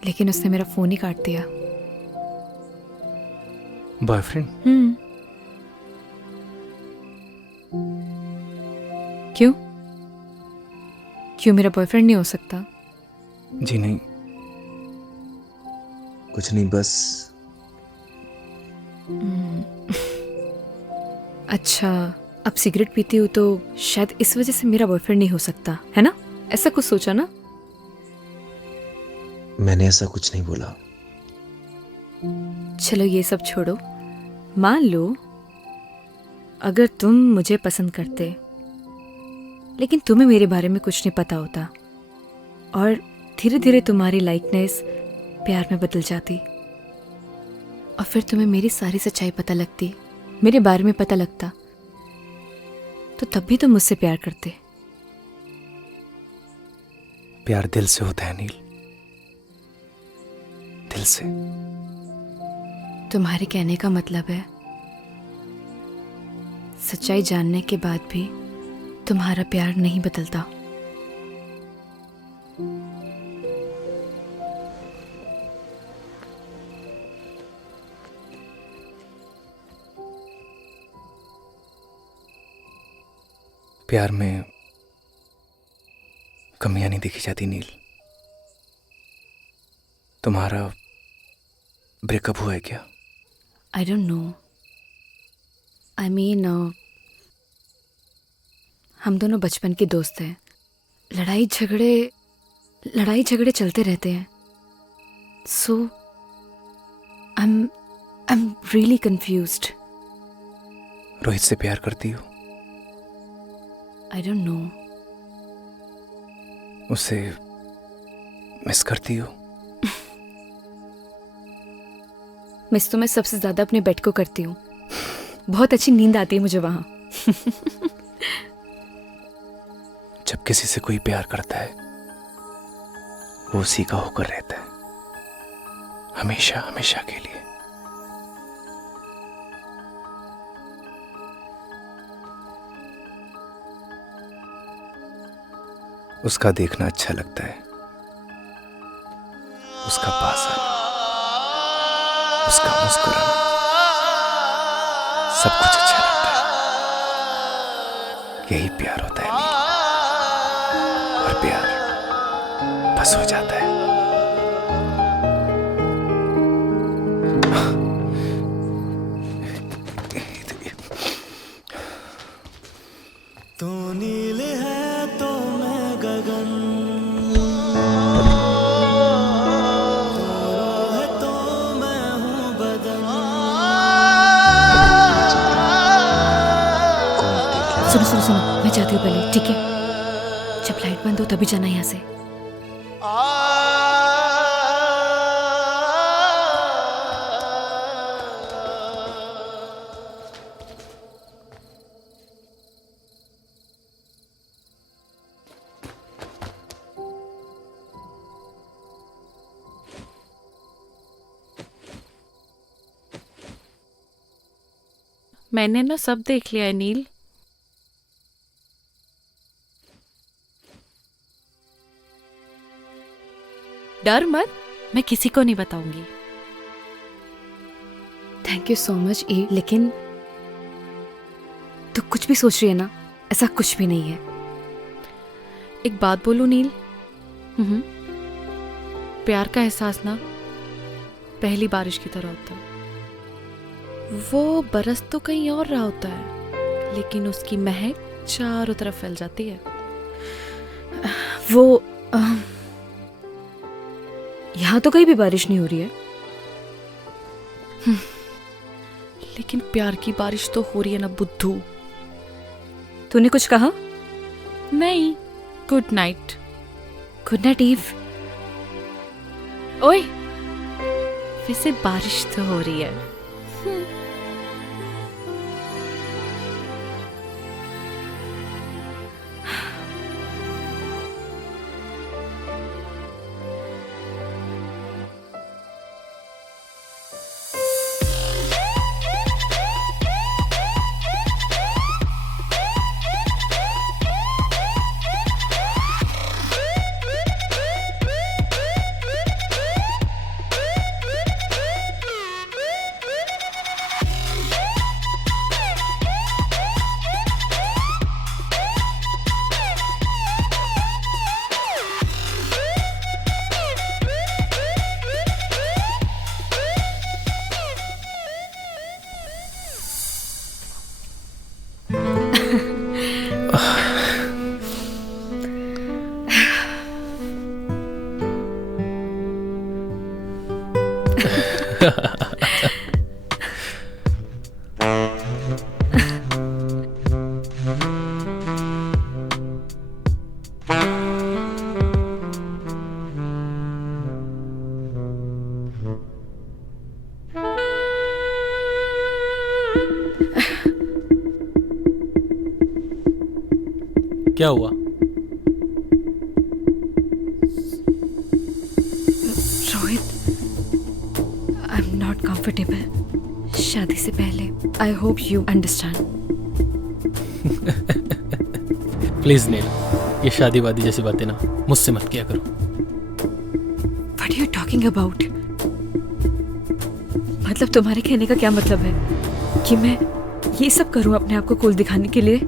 लेकिन उसने मेरा फोन ही काट दिया। बॉयफ्रेंड? क्यों? क्यों मेरा बॉयफ्रेंड नहीं हो सकता? जी नहीं, कुछ नहीं, बस। अच्छा, अब सिगरेट पीती हूँ तो शायद इस वजह से मेरा बॉयफ्रेंड नहीं हो सकता, है ना? ऐसा कुछ सोचा ना? मैंने ऐसा कुछ नहीं बोला। चलो ये सब छोड़ो। मान लो अगर तुम मुझे पसंद करते, लेकिन तुम्हें मेरे बारे में कुछ नहीं पता होता, और धीरे धीरे तुम्हारी लाइकनेस प्यार में बदल जाती, और फिर तुम्हें मेरी सारी सच्चाई पता लगती, मेरे बारे में पता लगता, तो तब भी तुम मुझसे प्यार करते। प्यार दिल से होता है नील, दिल से। तुम्हारे कहने का मतलब है सच्चाई जानने के बाद भी तुम्हारा प्यार नहीं बदलता। प्यार में कमियां नहीं देखी जाती नील। तुम्हारा ब्रेकअप हुआ है क्या? आई डोंट नो। आई मीन हम दोनों बचपन के दोस्त हैं। लड़ाई झगड़े चलते रहते हैं। So I am really confused. Rohit से प्यार करती हो? I don't know. उसे मिस करती हो? मिस तो मैं सबसे ज्यादा अपने बेड को करती हूँ। बहुत अच्छी नींद आती है मुझे वहां। जब किसी से कोई प्यार करता है वो उसी का होकर रहता है, हमेशा हमेशा के लिए। उसका देखना अच्छा लगता है, उसका पास आना, उसका मुस्कुराना, सब कुछ अच्छा लगता है। यही प्यार होता है नील। और प्यार बस हो जाता है। तू नील है तो मैं गगन, तू रूह है तो मैं हूँ बदन। सुनो सुनो सुनो, मैं जाती हूँ पहले, ठीक है? जब लाइट बंद हो तभी जाना यहाँ से। मैंने ना सब देख लिया है नील। डर मत, मैं किसी को नहीं बताऊंगी। थैंक यू सो मच ई, लेकिन तू कुछ भी सोच रही है ना, ऐसा कुछ भी नहीं है। एक बात बोलूं नील, प्यार का एहसास ना पहली बारिश की तरह होता है। वो बरस तो कहीं और रहा होता है, लेकिन उसकी महक चारों तरफ फैल जाती है। वो यहाँ तो कहीं भी बारिश नहीं हो रही है। लेकिन प्यार की बारिश तो हो रही है ना बुद्धू। तूने कुछ कहा? नहीं, good night. Good night Eve. ओए, वैसे बारिश तो हो रही है। क्या हुआ? Rohit, I am not comfortable शादी से पहले। I hope you understand. Please Neel, ये शादी वादी जैसी बातें ना मुझसे मत किया करो। What are you talking about? मतलब तुम्हारे कहने का क्या मतलब है कि मैं ये सब करूं अपने आप को कूल दिखाने के लिए?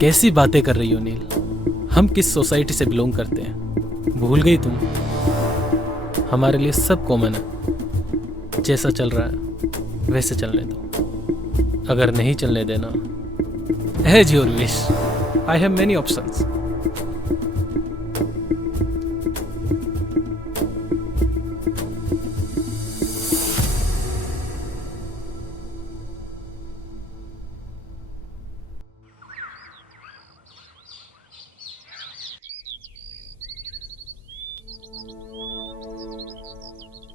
कैसी बातें कर रही हो नील? हम किस सोसाइटी से बिलोंग करते हैं भूल गई तुम? हमारे लिए सब कॉमन है। जैसा चल रहा है वैसे चलने दो। अगर नहीं चलने देना, as your wish, I have many options.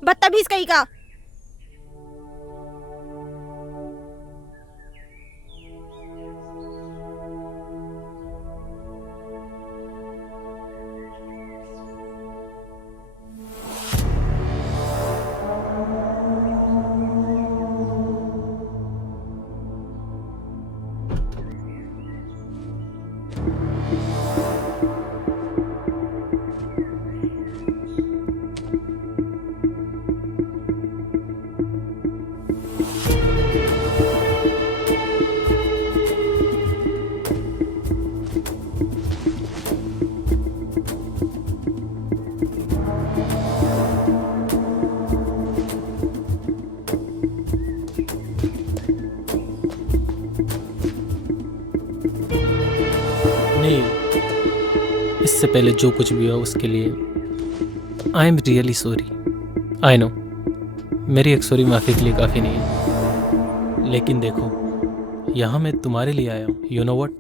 बदतमीज कहीं का। इससे पहले जो कुछ भी हुआ उसके लिए आई am really sorry. I know मेरी एक सॉरी माफ़ी के लिए काफ़ी नहीं है, लेकिन देखो यहाँ मैं तुम्हारे लिए आया हूँ। यू नो व्हाट,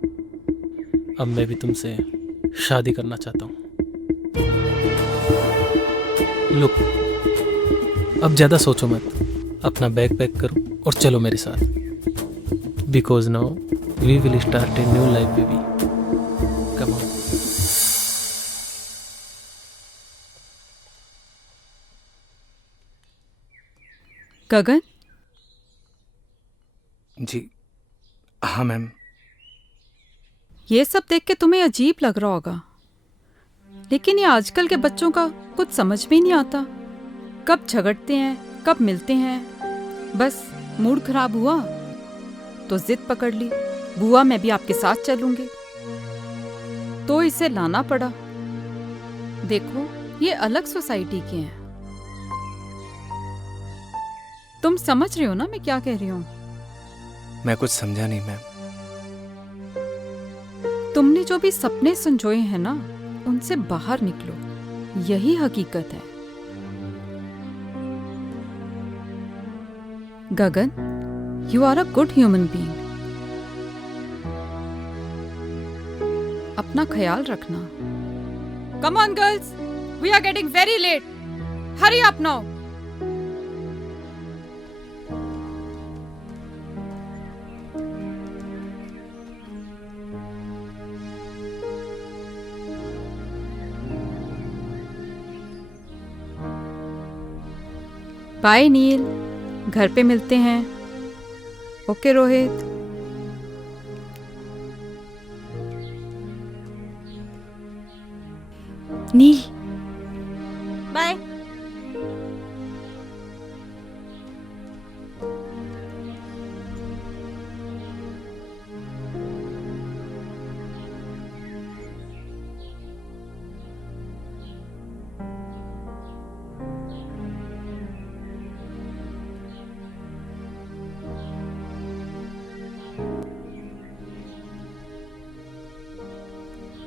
अब मैं भी तुमसे शादी करना चाहता हूँ। लुक, अब ज़्यादा सोचो मत, अपना बैग पैक करो और चलो मेरे साथ। Because now we will start a new life baby. Come on. Gagan, जी हाँ मैम। ये सब देख के तुम्हें अजीब लग रहा होगा, लेकिन ये आजकल के बच्चों का कुछ समझ में ही नहीं आता। कब झगड़ते हैं, कब मिलते हैं। बस मूड खराब हुआ तो जिद पकड़ ली, बुआ मैं भी आपके साथ चलूंगी, तो इसे लाना पड़ा। देखो, ये अलग सोसाइटी के हैं। तुम समझ रहे हो ना मैं क्या कह रही हूँ? मैं कुछ समझा नहीं मैम। तुमने जो भी सपने संजोए हैं ना, उनसे बाहर निकलो, यही हकीकत है। Gagan, you are a good human being. अपना ख्याल रखना। Come on girls, we are getting very late. Hurry up now. Bye Neel, घर पे मिलते हैं। Okay Rohit. Neel, bye.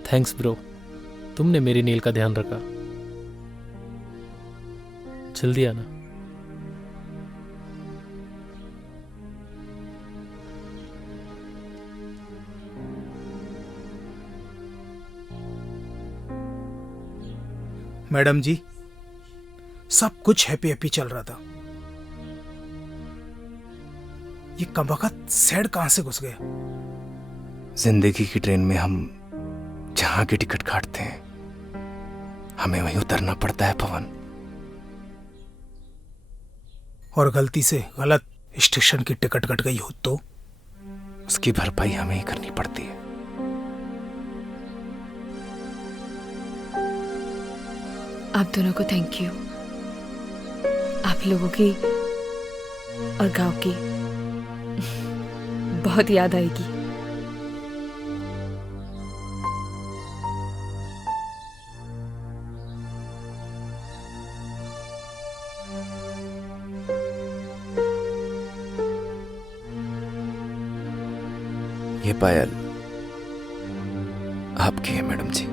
Thanks bro, तुमने मेरी नील का ध्यान रखा। जल्दी आना। मैडम जी, सब कुछ हैप्पी हैप्पी चल रहा था। ये कमबख्त सैड कहां से घुस गया? जिंदगी की ट्रेन में हम जहां की टिकट काटते हैं, हमें वहीं उतरना पड़ता है पवन। और गलती से गलत स्टेशन की टिकट कट गई हो तो उसकी भरपाई हमें ही करनी पड़ती है। आप दोनों को थैंक यू। आप लोगों की और गांव की बहुत याद आएगी। ये पायल आपकी है मैडम जी।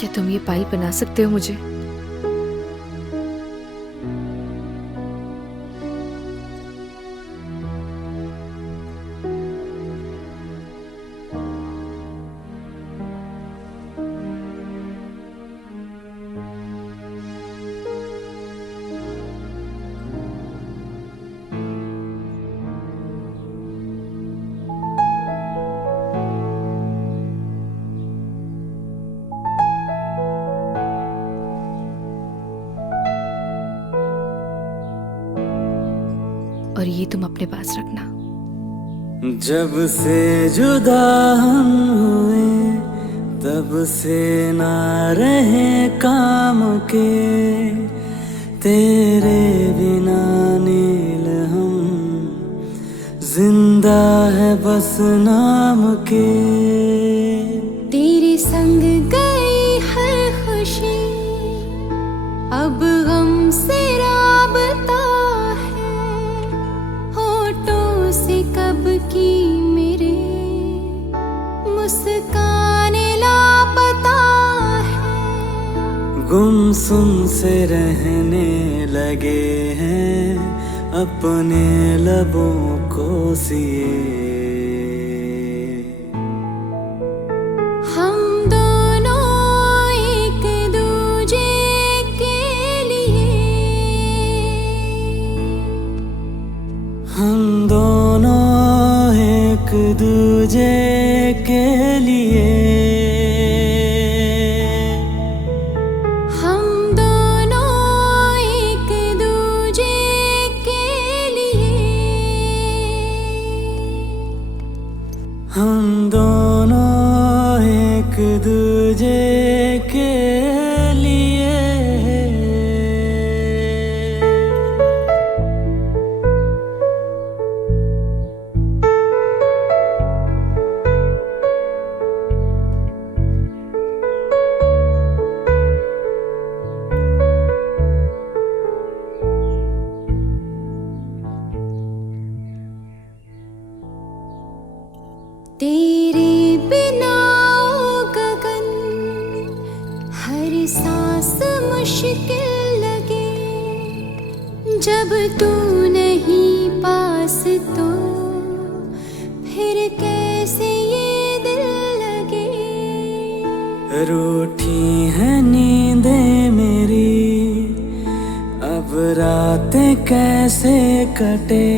क्या तुम ये पायल बना सकते हो मुझे? और ये तुम अपने पास रखना। जब से जुदा हम हुए तब से ना रहे काम के, तेरे बिना नील हम जिंदा है बस नाम के। तेरे संग गई हर खुशी अब गम से राबता है, होठों से कब की मेरे मुस्कान लापता है। गुमसुम से रहने लगे हैं अपने लबों को सिए। हम दोनों एक दूजे के लिए, हम दोनों एक दूजे के लिए, हम दोनों एक दूजे के लिए, हम दोनों एक दूजे के लिए। तेरे बिना ओ गगन हर सांस मुश्किल लगे, जब तू नहीं पास तो फिर कैसे ये दिल लगे। रूठी है नींदें मेरी, अब रातें कैसे कटे,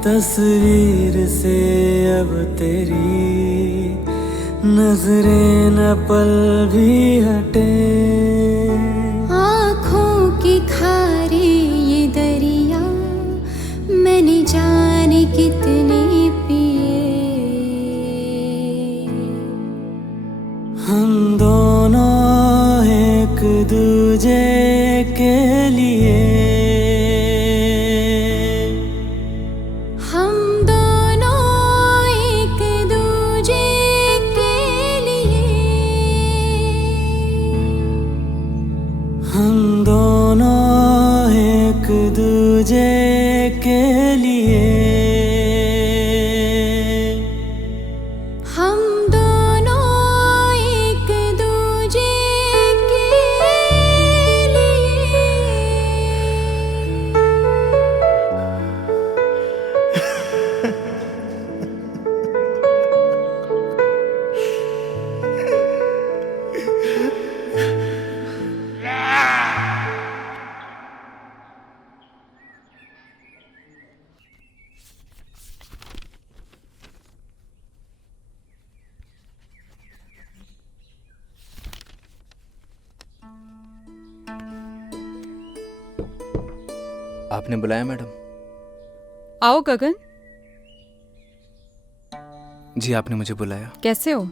तस्वीर से अब तेरी नजरें न पल भी हटे। आँखों की खारे ये दरिया मैंने जाने कितने पिए। हम दोनों एक दूजे के लिए, हम दोनों एक दूजे के लिए, हम दोनों एक दूजे के लिए, हम दोनों एक दूजे के लिए। आपने बुलाया मैडम? आओ गगन। जी आपने मुझे बुलाया। कैसे हो?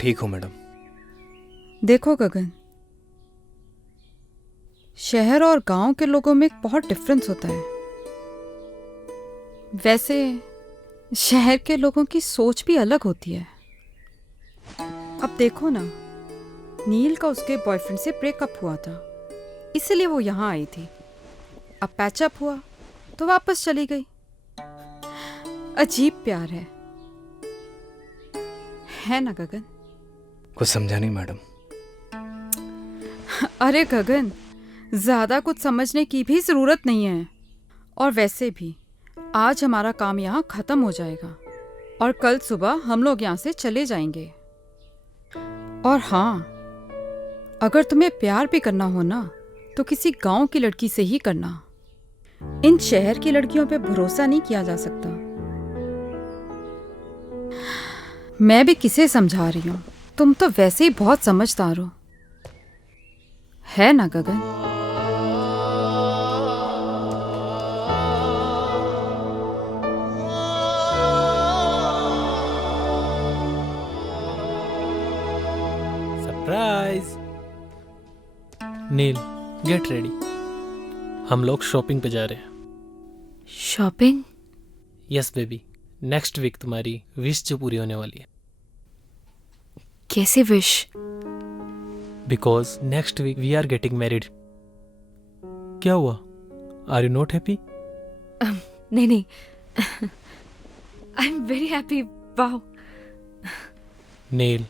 ठीक हूँ मैडम। देखो गगन, शहर और गांव के लोगों में एक बहुत डिफरेंस होता है। वैसे शहर के लोगों की सोच भी अलग होती है। अब देखो ना, नील का उसके बॉयफ्रेंड से ब्रेकअप हुआ था, इसलिए वो यहाँ आई थी। अब पैचअप हुआ तो वापस चली गई। अजीब प्यार है ना गगन? कुछ समझा नहीं मैडम। अरे गगन, ज्यादा कुछ समझने की भी जरूरत नहीं है। और वैसे भी आज हमारा काम यहाँ खत्म हो जाएगा और कल सुबह हम लोग यहाँ से चले जाएंगे। और हाँ, अगर तुम्हें प्यार भी करना हो ना तो किसी गांव की लड़की से ही करना। इन शहर की लड़कियों पे भरोसा नहीं किया जा सकता। मैं भी किसे समझा रही हूँ, तुम तो वैसे ही बहुत समझदार हो, है ना Gagan? Surprise. Neel, get ready, हम लोग शॉपिंग पे जा रहे हैं। Shopping? Yes baby, next week तुम्हारी विश जो पूरी होने वाली है। कैसे wish? Because next week we are getting married. क्या हुआ? Are you not happy? नहीं नहीं, I am very happy. Wow. Neel,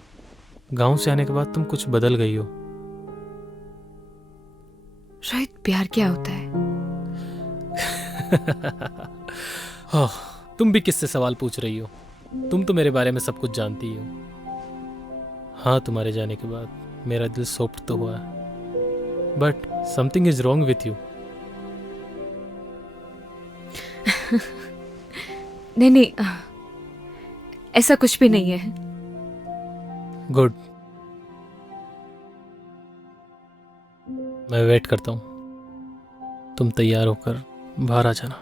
गांव से आने के बाद तुम कुछ बदल गई हो। रोहित, प्यार क्या होता है? ओह, तुम भी किससे सवाल पूछ रही हो? तुम तो मेरे बारे में सब कुछ जानती ही हो। हाँ, तुम्हारे जाने के बाद मेरा दिल सॉफ्ट तो हुआ है, but something is wrong with you. नहीं नहीं, ऐसा कुछ भी नहीं है। गुड, मैं वेट करता हूँ। तुम तैयार होकर बाहर आ जाना।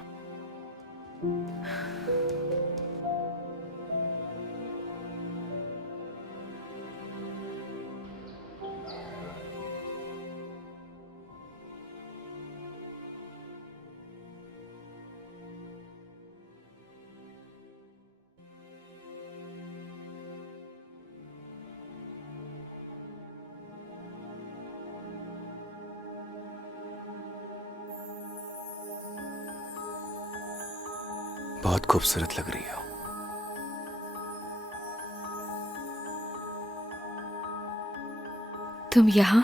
बहुत खूबसूरत लग रही हो। तुम यहाँ?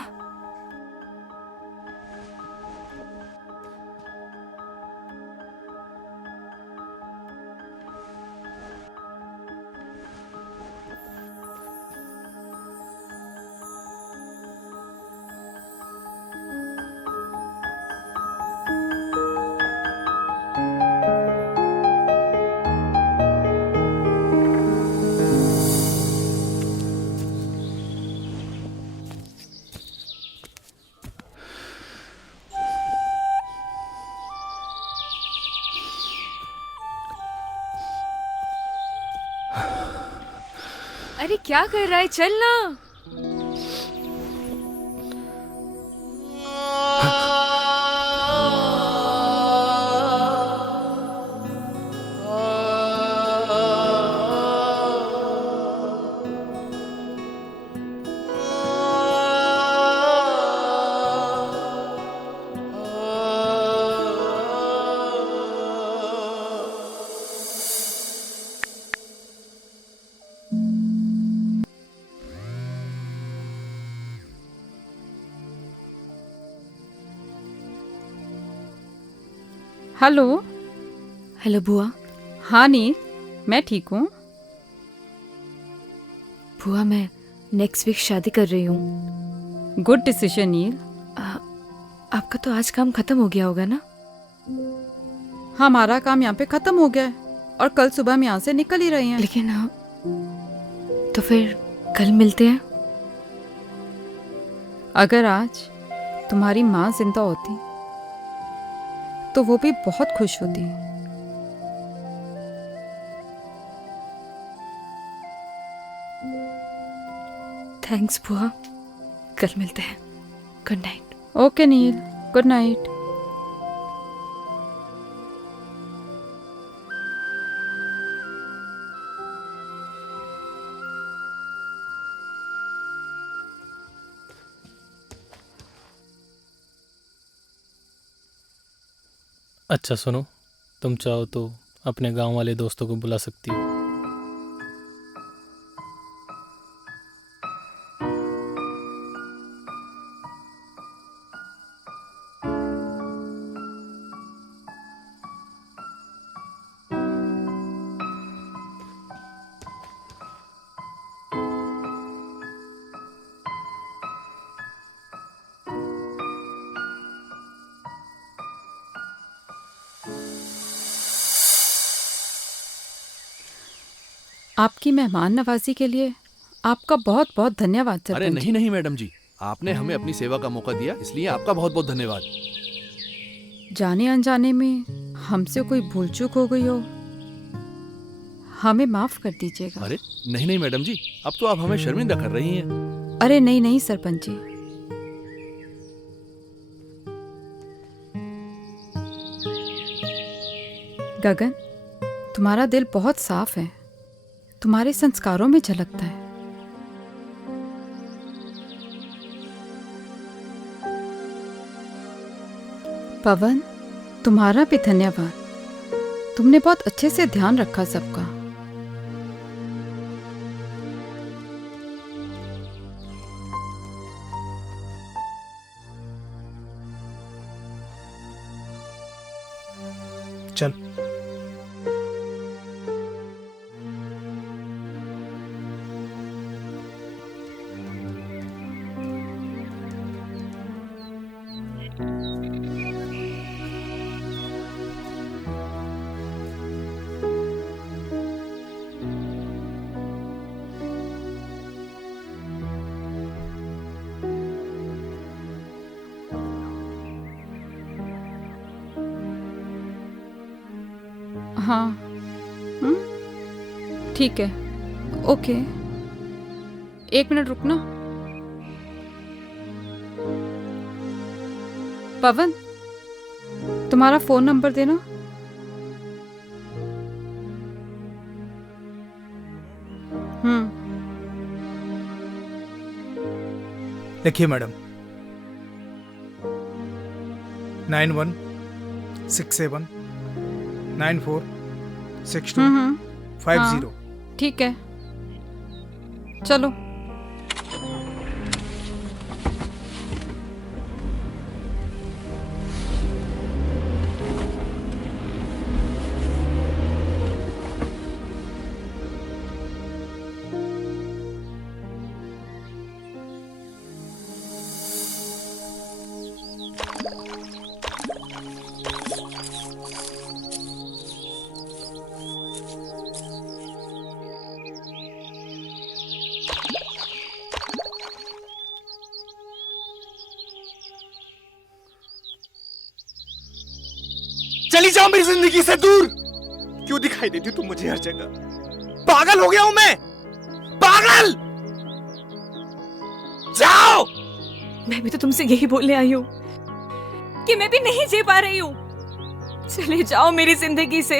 अरे क्या कर रहा है, चल ना। हेलो। हेलो बुआ। हाँ नील, मैं ठीक हूँ। बुआ, मैं नेक्स्ट वीक शादी कर रही हूँ। गुड डिसीजन नील। आपका तो आज काम खत्म हो गया होगा ना? हमारा काम यहाँ पे खत्म हो गया है और कल सुबह हम यहाँ से निकल ही रहे हैं। लेकिन तो फिर कल मिलते हैं। अगर आज तुम्हारी माँ जिंदा होती तो वो भी बहुत खुश होती। थैंक्स बुआ, कल मिलते हैं। Good night. ओके नील, गुड नाइट। अच्छा सुनो, तुम चाहो तो अपने गांव वाले दोस्तों को बुला सकती हो। आपकी मेहमान नवाजी के लिए आपका बहुत बहुत धन्यवाद सरपंच। अरे नहीं नहीं मैडम जी, आपने हमें अपनी सेवा का मौका दिया, इसलिए आपका बहुत बहुत धन्यवाद। जाने अनजाने में हमसे कोई भूल चूक हो गई हो, हमें माफ कर दीजिएगा। अरे नहीं नहीं मैडम जी, अब तो आप हमें शर्मिंदा कर रही हैं। अरे नहीं नहीं सरपंच जी, गगन, तुम्हारा दिल बहुत साफ है, तुम्हारे संस्कारों में झलकता है। पवन, तुम्हारा भी धन्यवाद, तुमने बहुत अच्छे से ध्यान रखा सबका। चल। हाँ ठीक है, ओके। 1 मिनट रुकना। पवन, तुम्हारा फोन नंबर देना। लिखिए मैडम। 9167 946250। हाँ, ठीक है, चलो। चली जाओ मेरी जिंदगी से दूर। क्यों दिखाई देती तुम मुझे हर जगह? पागल हो गया हूं मैं, पागल। जाओ। मैं भी तो तुमसे यही बोलने आई हूँ कि मैं भी नहीं जी पा रही हूँ। चले जाओ मेरी जिंदगी से।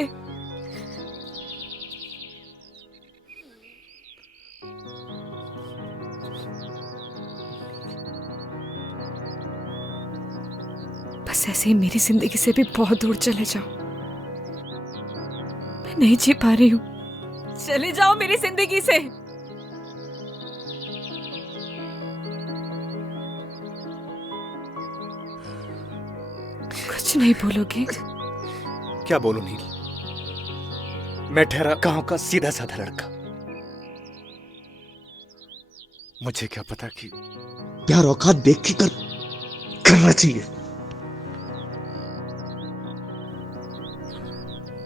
बस ऐसे ही मेरी जिंदगी से भी बहुत दूर चले जाओ। मैं नहीं जी पा रही हूँ। चले जाओ मेरी जिंदगी से। कुछ नहीं बोलोगे? क्या बोलूं नील? मैं ठहरा गांव का सीधा साधा लड़का। मुझे क्या पता कि प्यार औकात देख के करना चाहिए।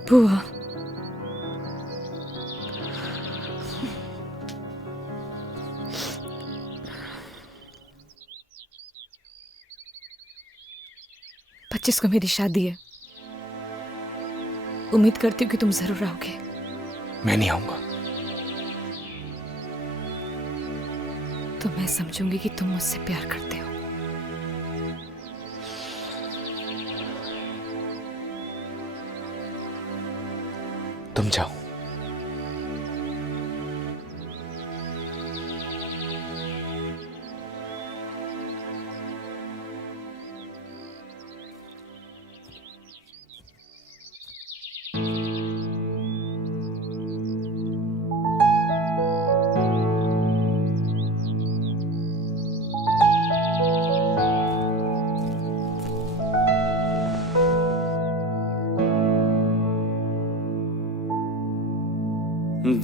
बुआ, पच्चीस को मेरी शादी है। उम्मीद करती हूँ कि तुम जरूर आओगे। मैं नहीं आऊंगा। तो मैं समझूंगी कि तुम मुझसे प्यार करते हो। तुम जाओ।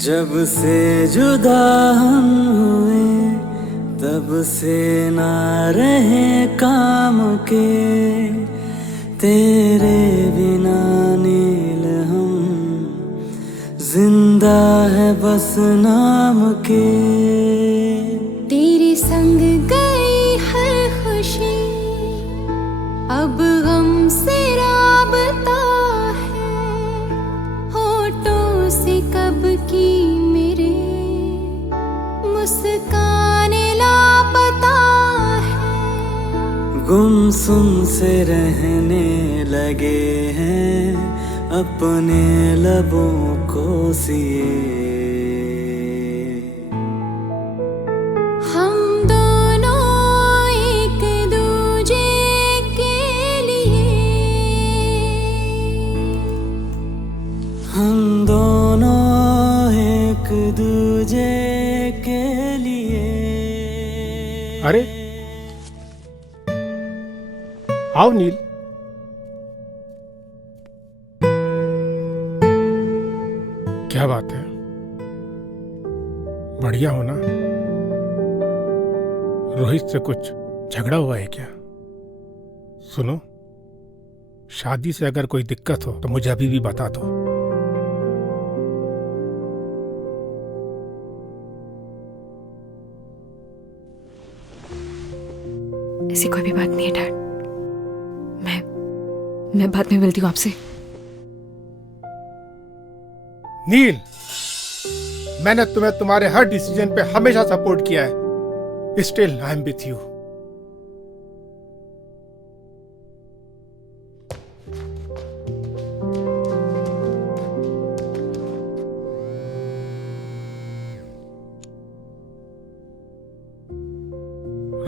जब से जुदा हम हुए तब से ना रहे काम के, तेरे बिना नील हम जिंदा है बस नाम के। तेरे संग गई हर खुशी अब गम से राबता है, होठों से कब की मेरे मुस्कान लापता है। गुमसुम से रहने लगे हैं अपने लबों को सिए। हम दोनों एक दूजे के लिए, हम दोनों एक दूजे के लिए। अरे आओ नील। क्या बात है, बढ़िया हो ना? रोहित से कुछ झगड़ा हुआ है क्या? सुनो, शादी से अगर कोई दिक्कत हो तो मुझे अभी भी बता दो। ऐसी कोई भी बात नहीं है डैड। मैं बाद में मिलती हूँ आपसे। नील, मैंने तुम्हें तुम्हारे हर डिसीजन पे हमेशा सपोर्ट किया है। Still I am with you.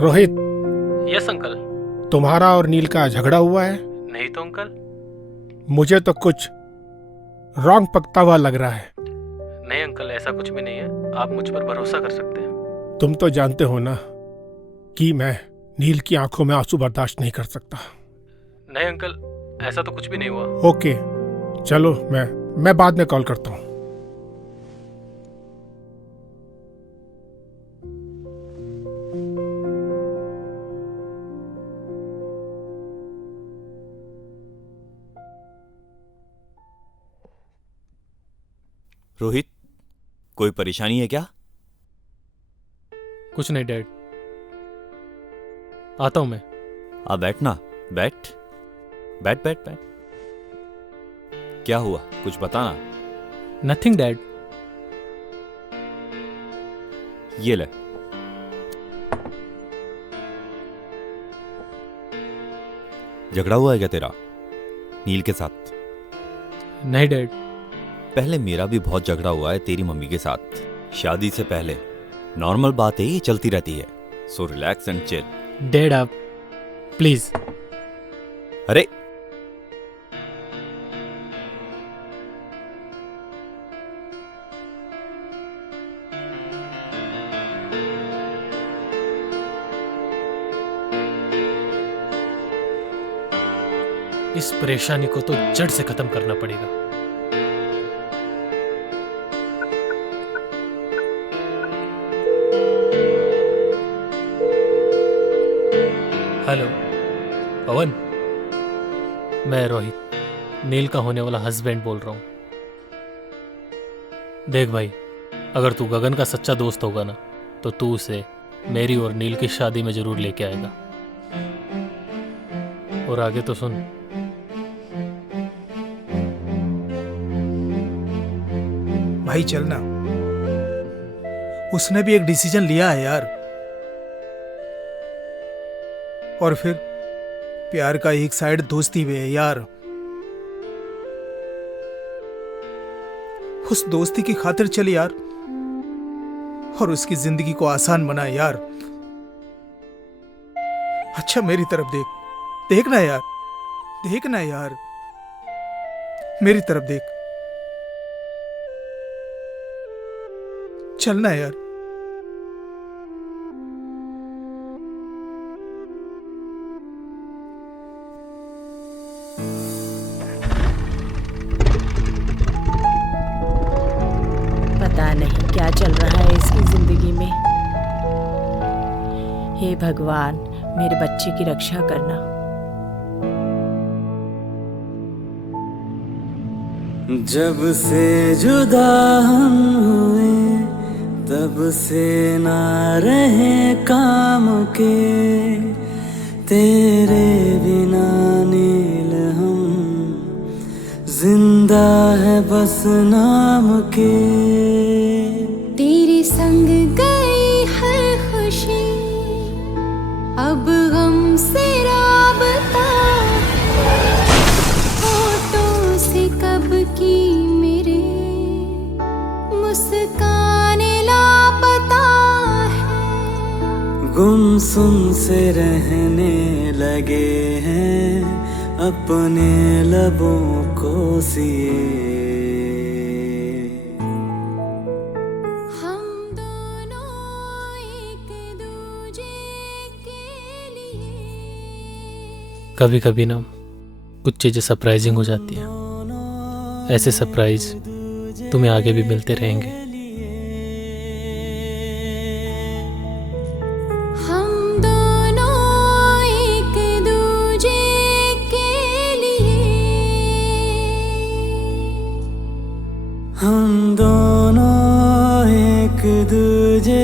Rohit. Yes uncle. तुम्हारा और नील का झगड़ा हुआ है? नहीं तो अंकल। मुझे तो कुछ रॉन्ग पकता हुआ लग रहा है। नहीं अंकल, ऐसा कुछ भी नहीं है, आप मुझ पर भरोसा कर सकते हैं। तुम तो जानते हो ना कि मैं नील की आंखों में आंसू बर्दाश्त नहीं कर सकता। नहीं अंकल, ऐसा तो कुछ भी नहीं हुआ। ओके, चलो मैं बाद में कॉल करता हूँ। रोहित, कोई परेशानी है क्या? कुछ नहीं डैड, आता हूं मैं। आ बैठना, बैठ बैठ बैठ बैठ। क्या हुआ, कुछ बताना। Nothing dad. ये ले। झगड़ा हुआ है क्या तेरा नील के साथ? नहीं डैड। पहले मेरा भी बहुत झगड़ा हुआ है तेरी मम्मी के साथ, शादी से पहले। नॉर्मल बात है, ये चलती रहती है। So relax and chill. Dad आप प्लीज। अरे इस परेशानी को तो जड़ से खत्म करना पड़ेगा। हेलो पवन, मैं रोहित, नील का होने वाला हस्बैंड बोल रहा हूँ। देख भाई, अगर तू गगन का सच्चा दोस्त होगा ना, तो तू उसे मेरी और नील की शादी में जरूर लेके आएगा। और आगे तो सुन। भाई चलना, उसने भी एक डिसीजन लिया है यार। और फिर प्यार का एक साइड दोस्ती भी है यार। उस दोस्ती की खातिर चल यार, और उसकी जिंदगी को आसान बना यार। अच्छा मेरी तरफ देख, देखना यार, देखना यार, मेरी तरफ देख, चलना यार। पता नहीं क्या चल रहा है इसकी जिंदगी में। हे भगवान, मेरे बच्चे की रक्षा करना। जब से जुदा हम हुए, तब से ना रहे काम के, तेरे बिना नील हम जिंदा है बस नाम के। तेरे संग गई हर खुशी, अब गम से राबता, फोटो से कब की मेरे मुस्कान लापता है। गुमसुम से रहने लगे हैं अपने लबों को सिए। कभी कभी ना कुछ चीजें सरप्राइजिंग हो जाती हैं। ऐसे सरप्राइज तुम्हें आगे भी मिलते रहेंगे। हम दोनों एक दूजे के लिए, हम दोनों एक दूजे